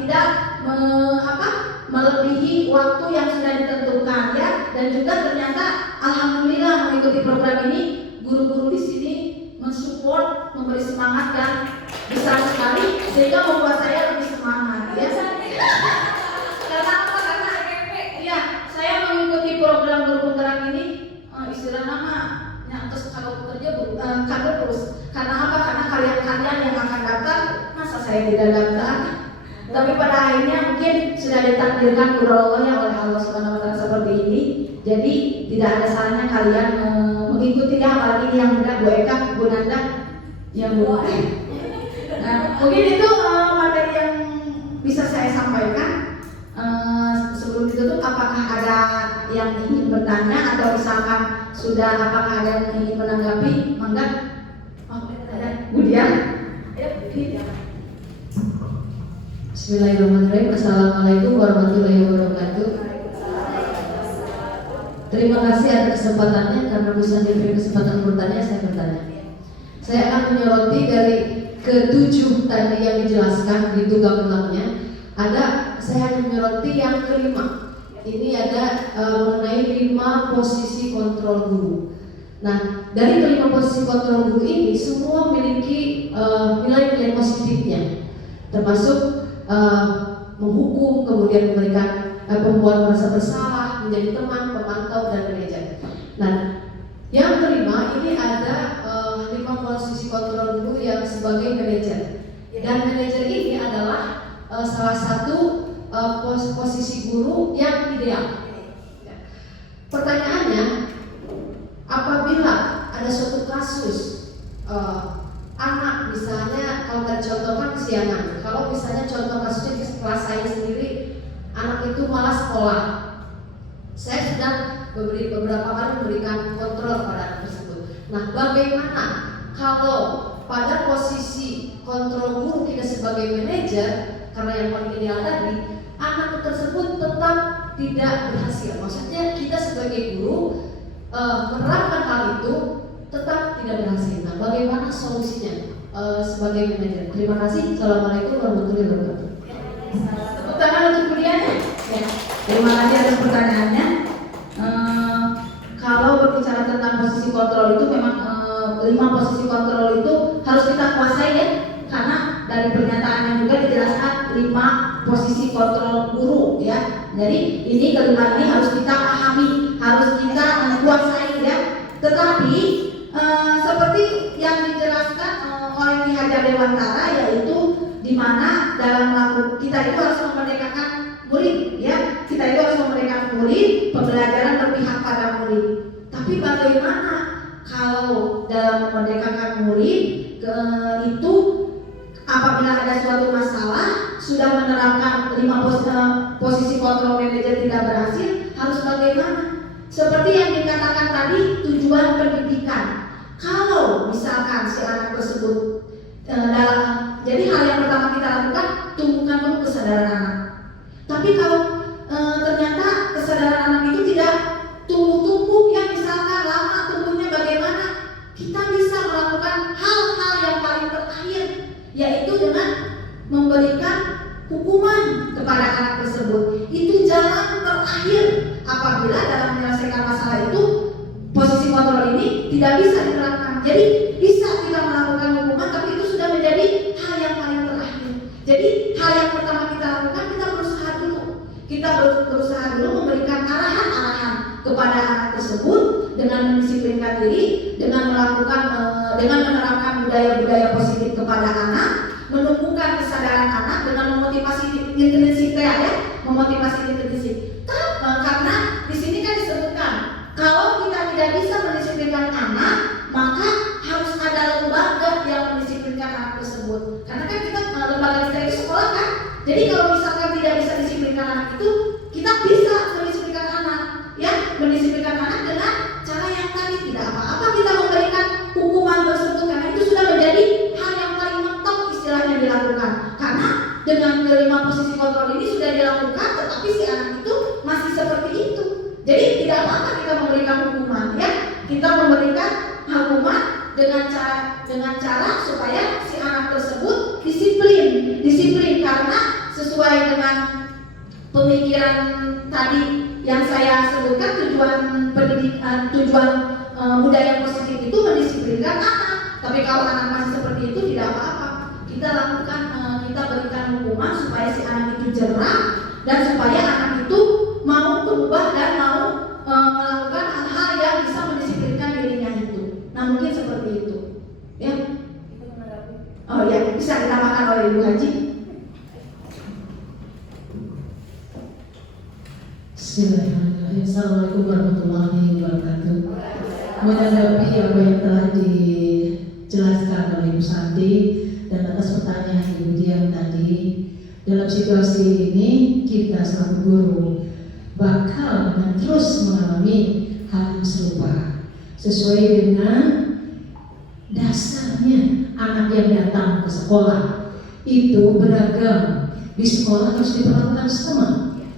tidak melebihi waktu yang sudah ditentukan, ya. Dan juga ternyata alhamdulillah mengikuti program ini, guru-guru di sini mensupport, memberi semangat dan besar sekali, sehingga membuat saya lebih semangat, ya. Karena apa? Karena ya, saya mengikuti program guru penggerak ini, istilah nama terus kalau kerja kader terus. Karena apa? Karena kalian yang akan daftar, masa saya tidak daftar? Tapi pada akhirnya mungkin sudah ditakdirkan qudratullah oleh Allah Subhanahu wa taala seperti ini. Jadi tidak ada salahnya kalian mengikuti, ya, apalagi ini yang muda, Bu Eka, Bu Nanda, yang muda. Nah, mungkin itu materi yang bisa saya sampaikan. Sebelum ditutup, apakah ada yang ingin bertanya atau misalkan sudah, apakah ada yang ingin menanggapi? Mangga. Ada. Bu Dian. Bismillahirrahmanirrahim. Assalamualaikum warahmatullahi wabarakatuh. Terima kasih atas kesempatannya, karena bisa diberi kesempatan bertanya, saya bertanya. Saya akan menyoroti dari ke-7 tadi yang dijelaskan di tugas-tugasnya. Saya hanya menyoroti yang kelima. Ini ada mengenai 5 posisi kontrol guru. Nah, dari kelima posisi kontrol guru ini semua memiliki nilai-nilai positifnya, termasuk menghukum, kemudian memberikan pembuat merasa bersalah, menjadi teman, pemantau, dan manajer. Nah, yang kelima ini ada 5 posisi kontrol guru yang sebagai manajer. Dan manajer ini adalah salah satu posisi guru yang ideal. Pertanyaannya, apabila ada suatu kasus anak, misalnya kalau tadi contohkan kesiangan, kalau misalnya contoh kasusnya di kelas saya sendiri, anak itu malas sekolah, saya sudah beberapa kali memberikan kontrol pada anak tersebut. Nah, bagaimana kalau pada posisi kontrol guru kita sebagai manajer, karena yang paling ideal tadi, anak tersebut tetap tidak berhasil. Maksudnya kita sebagai guru menerapkan hal itu tetap tidak berhasil. Nah, bagaimana solusinya sebagai manajer? Terima kasih. Assalamualaikum warahmatullahi wabarakatuh. Tepuk tangan untuk kemudian. Ya. Terima kasih atas pertanyaannya. Kalau berbicara tentang posisi kontrol itu memang 5 posisi kontrol itu harus kita kuasai, ya. Karena dari pernyataannya juga dijelaskan 5 posisi kontrol guru, ya. Jadi ini kelima ini harus kita pahami, harus kita kuasai, ya. Tetapi seperti yang dijelaskan oleh Ki Hajar Dewantara, yaitu di mana dalam melakukan kita itu harus memerdekakan murid, ya. Kita itu harus memerdekakan murid, pembelajaran berpihak pada murid. Tapi bagaimana kalau dalam memerdekakan murid itu apabila ada suatu masalah, sudah menerapkan 5 posisi kontrol manajer tidak berhasil, harus bagaimana? Seperti yang dikatakan tadi, tujuan pendidikan. Kalau misalkan si anak tersebut jadi hal yang pertama kita lakukan, tumbuhkan dulu kesadaran anak. Tapi kalau ternyata kesadaran anak itu tidak tumbuh-tumbuh, ya, misalkan apabila dalam menyelesaikan masalah itu posisi kontrol ini tidak bisa diterapkan. Jadi bisa kita melakukan hukuman, tapi itu sudah menjadi hal yang paling terakhir. Jadi hal yang pertama kita lakukan, kita berusaha dulu. Kita berusaha dulu memberikan arahan-arahan kepada anak tersebut dengan mendisiplinkan diri, dengan melakukan, dengan menerapkan budaya-budaya positif kepada anak, menumbuhkan kesadaran anak dengan memotivasi intrinsik ya, memotivasi intrinsik. Karena di sini kan disebutkan kalau kita tidak bisa mendisiplinkan anak, maka harus ada lembaga yang mendisiplinkan anak tersebut. Karena kan kita lembaga kita itu sekolah kan. Jadi kalau misalkan tidak bisa disiplinkan anak itu, kita bisa mendisiplinkan anak, ya, mendisiplinkan anak dengan cara yang tadi. Tidak apa-apa kita memberikan hukuman tersebut karena itu sudah menjadi hal yang paling mentok istilahnya dilakukan. Karena dengan kelima posisi kontrol ini sudah dilakukan, tetapi si anak itu masih seperti itu. Jadi tidak apa-apa kita memberikan hukuman, ya. Kita memberikan hukuman dengan cara supaya si anak tersebut disiplin karena sesuai dengan pemikiran tadi yang saya sebutkan, tujuan budaya positif itu mendisiplinkan anak. Tapi kalau anak masih seperti itu tidak apa-apa. Kita lakukan, kita berikan hukuman supaya si anak itu jerah dan supaya anak itu mau berubah dan mau melakukan hal-hal yang bisa mendisiplinkan dirinya itu. Nah mungkin seperti itu, ya. Oh ya, bisa ditambahkan oleh Ibu Haji. Bismillahirrahmanirrahim. Assalamualaikum warahmatullahi wabarakatuh. Menanggapi apa yang telah dijelaskan oleh Ibu Santi dan atas pertanyaan Ibu Dian tadi, dalam situasi ini kita selaku guru bakal dan terus mengalami hal yang serupa sesuai dengan dasarnya anak yang datang ke sekolah itu beragam. Di sekolah harus diperlakukan sama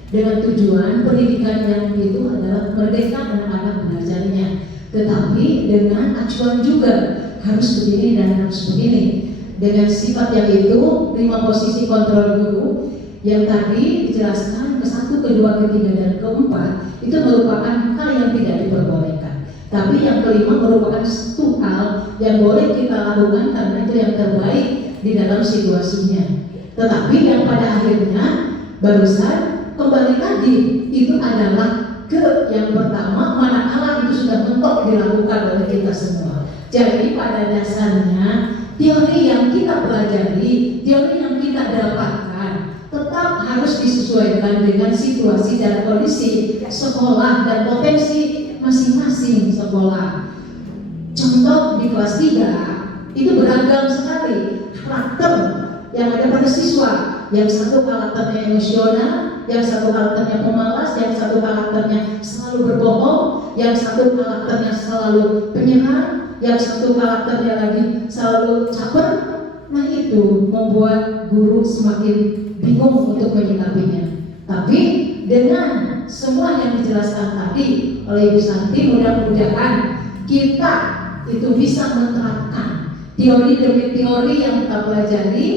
dengan tujuan pendidikan yang itu adalah merdeka anak-anak belajarnya, tetapi dengan acuan juga harus begini dan harus begini. Dengan sifat yang itu, 5 posisi kontrol guru yang tadi dijelaskan ke-1, ke-2, ke-3, dan ke-4 itu merupakan hal yang tidak diperbolehkan. Tapi yang kelima merupakan satu hal yang boleh kita lakukan karena itu yang terbaik di dalam situasinya. Tetapi yang pada akhirnya barusan kembali lagi itu adalah ke yang pertama, manakala itu sudah mentok dilakukan oleh kita semua. Jadi pada dasarnya teori yang kita pelajari, teori yang kita dapatkan tetap harus disesuaikan dengan situasi dan kondisi sekolah dan potensi masing-masing sekolah. Contoh di kelas 3 itu beragam sekali karakter yang ada pada siswa. Yang satu karakternya emosional, yang satu karakternya pemalas, yang satu karakternya selalu berbohong, yang satu karakternya selalu penyerang, yang satu karakternya lagi selalu caper. Nah itu membuat guru semakin bingung untuk menyikapinya. Tapi dengan semua yang dijelaskan tadi oleh Ibu Santi, mudah-mudahan kita itu bisa menerapkan teori demi teori yang kita pelajari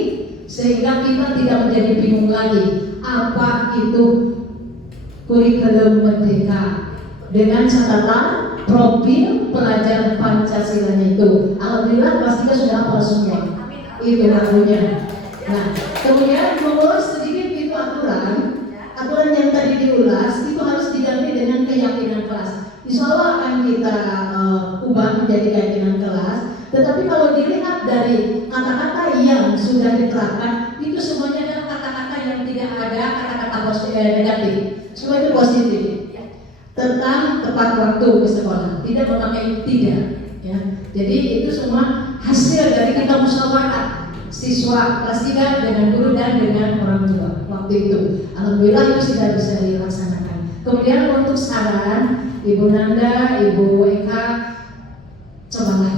sehingga kita tidak menjadi bingung lagi apa itu kurikulum merdeka dengan catatan profil pelajar Pancasilanya itu. Alhamdulillah kelas 3 sudah hafal semua. Itu lagunya. Nah, kemudian mengurus sedikit itu aturan yang tadi diulas itu harus diganti dengan keyakinan kelas. Insya Allah akan kita ubah menjadi keyakinan kelas. Tetapi kalau dilihat dari kata-kata yang sudah diterapkan, itu semuanya adalah kata-kata yang tidak ada kata-kata negatif. Semua itu positif. Tentang tepat waktu ke sekolah, tidak memakai tidak. Ya. Jadi itu semua hasil dari kita musyawarah siswa kelas 3 dengan guru dan dengan orang tua waktu itu. Alhamdulillah itu sudah bisa dilaksanakan. Kemudian untuk saran Ibu Nanda, Ibu Eka, cobalah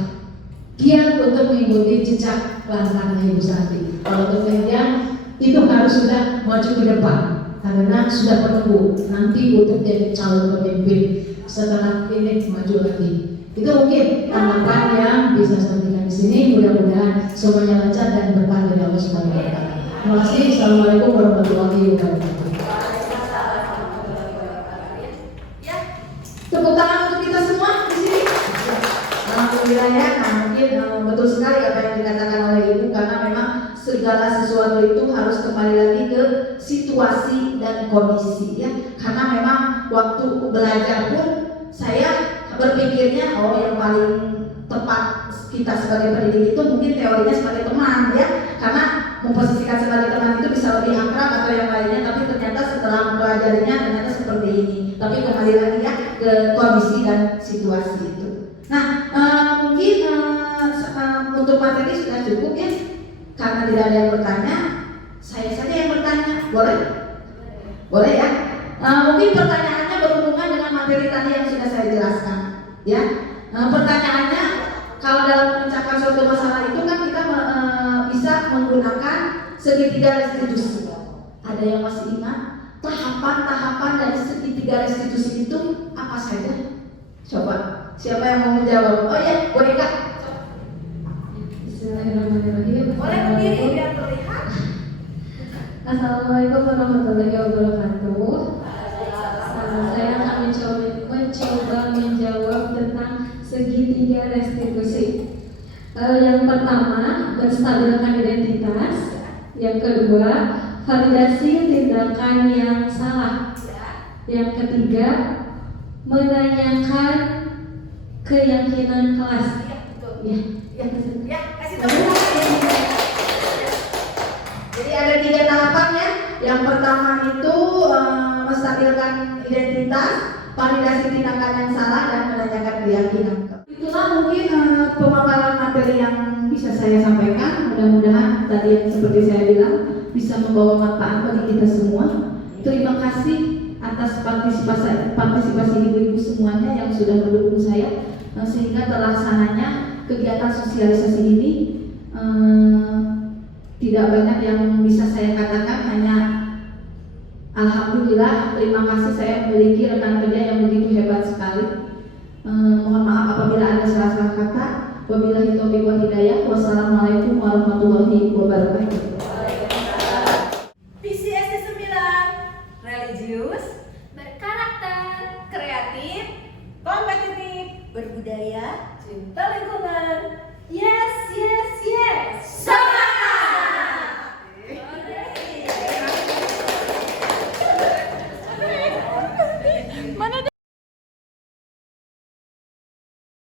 giat untuk mengikuti jejak langkahnya Ibu Santi. Kalau kemudian itu harus sudah maju ke depan karena sudah menunggu nanti untuk jadi calon pemimpin setelah ini maju lagi. Itu mungkin tanggapan yang bisa saya sampaikan di sini. Mudah-mudahan semuanya lancar dan berkah dari Allah Subhanahu wa taala. Terima kasih. Assalamualaikum warahmatullahi wabarakatuh. Tepuk tangan untuk kita semua di sini. Alhamdulillah ya. Nah mungkin betul sekali apa yang dikatakan oleh Ibu, karena memang segala sesuatu itu harus kembali lagi ke situasi dan kondisi ya. Karena memang waktu belajar pun saya berpikirnya yang paling tepat kita sebagai pendidik itu mungkin teorinya sebagai teman ya, karena memposisikan sebagai teman itu bisa lebih akrab atau yang lainnya, tapi ternyata setelah mempelajarinya ternyata seperti ini. Tapi kembali lagi ya ke kondisi dan situasi itu. Nah mungkin untuk materi sudah cukup ya, karena tidak ada yang bertanya, saya saja yang bertanya, boleh? Boleh ya? Mungkin pertanyaannya berhubungan dengan materi tadi yang sudah saya jelaskan ya. Pertanyaannya, kalau dalam memecahkan suatu masalah itu kan kita bisa menggunakan segitiga restitusi. Ada yang masih ingat tahapan-tahapan dari segitiga restitusi itu apa saja? Coba, siapa yang mau menjawab? Oh ya, boleh Kak. Bismillahirrahmanirrahim. Boleh berdiri biar terlihat. Assalamualaikum warahmatullahi wabarakatuh. Saya akan mencoba menjawab tentang segitiga restitusi. Yang pertama, menstabilkan identitas. Yang kedua, validasi tindakan yang salah. Yang ketiga, menanyakan keyakinan kelas. Ya, kasih tahu. Jadi ada 3 tahapan ya. Yang pertama itu menstabilkan identitas, validasi tindakan yang salah, dan menanyakan keyakinan. Itulah mungkin pemaparan materi yang bisa saya sampaikan. Mudah-mudahan tadi yang seperti saya bilang bisa membawa manfaat bagi kita semua. Terima kasih atas partisipasi ibu-ibu semuanya yang sudah mendukung saya sehingga terlaksananya kegiatan sosialisasi ini. Tidak banyak yang bisa saya katakan, hanya alhamdulillah, terima kasih saya memiliki rekan kerja yang begitu hebat sekali. Mohon maaf apabila ada salah-salah kata. Wabillahi taufiq wal hidayah. Wassalamualaikum warahmatullahi wabarakatuh.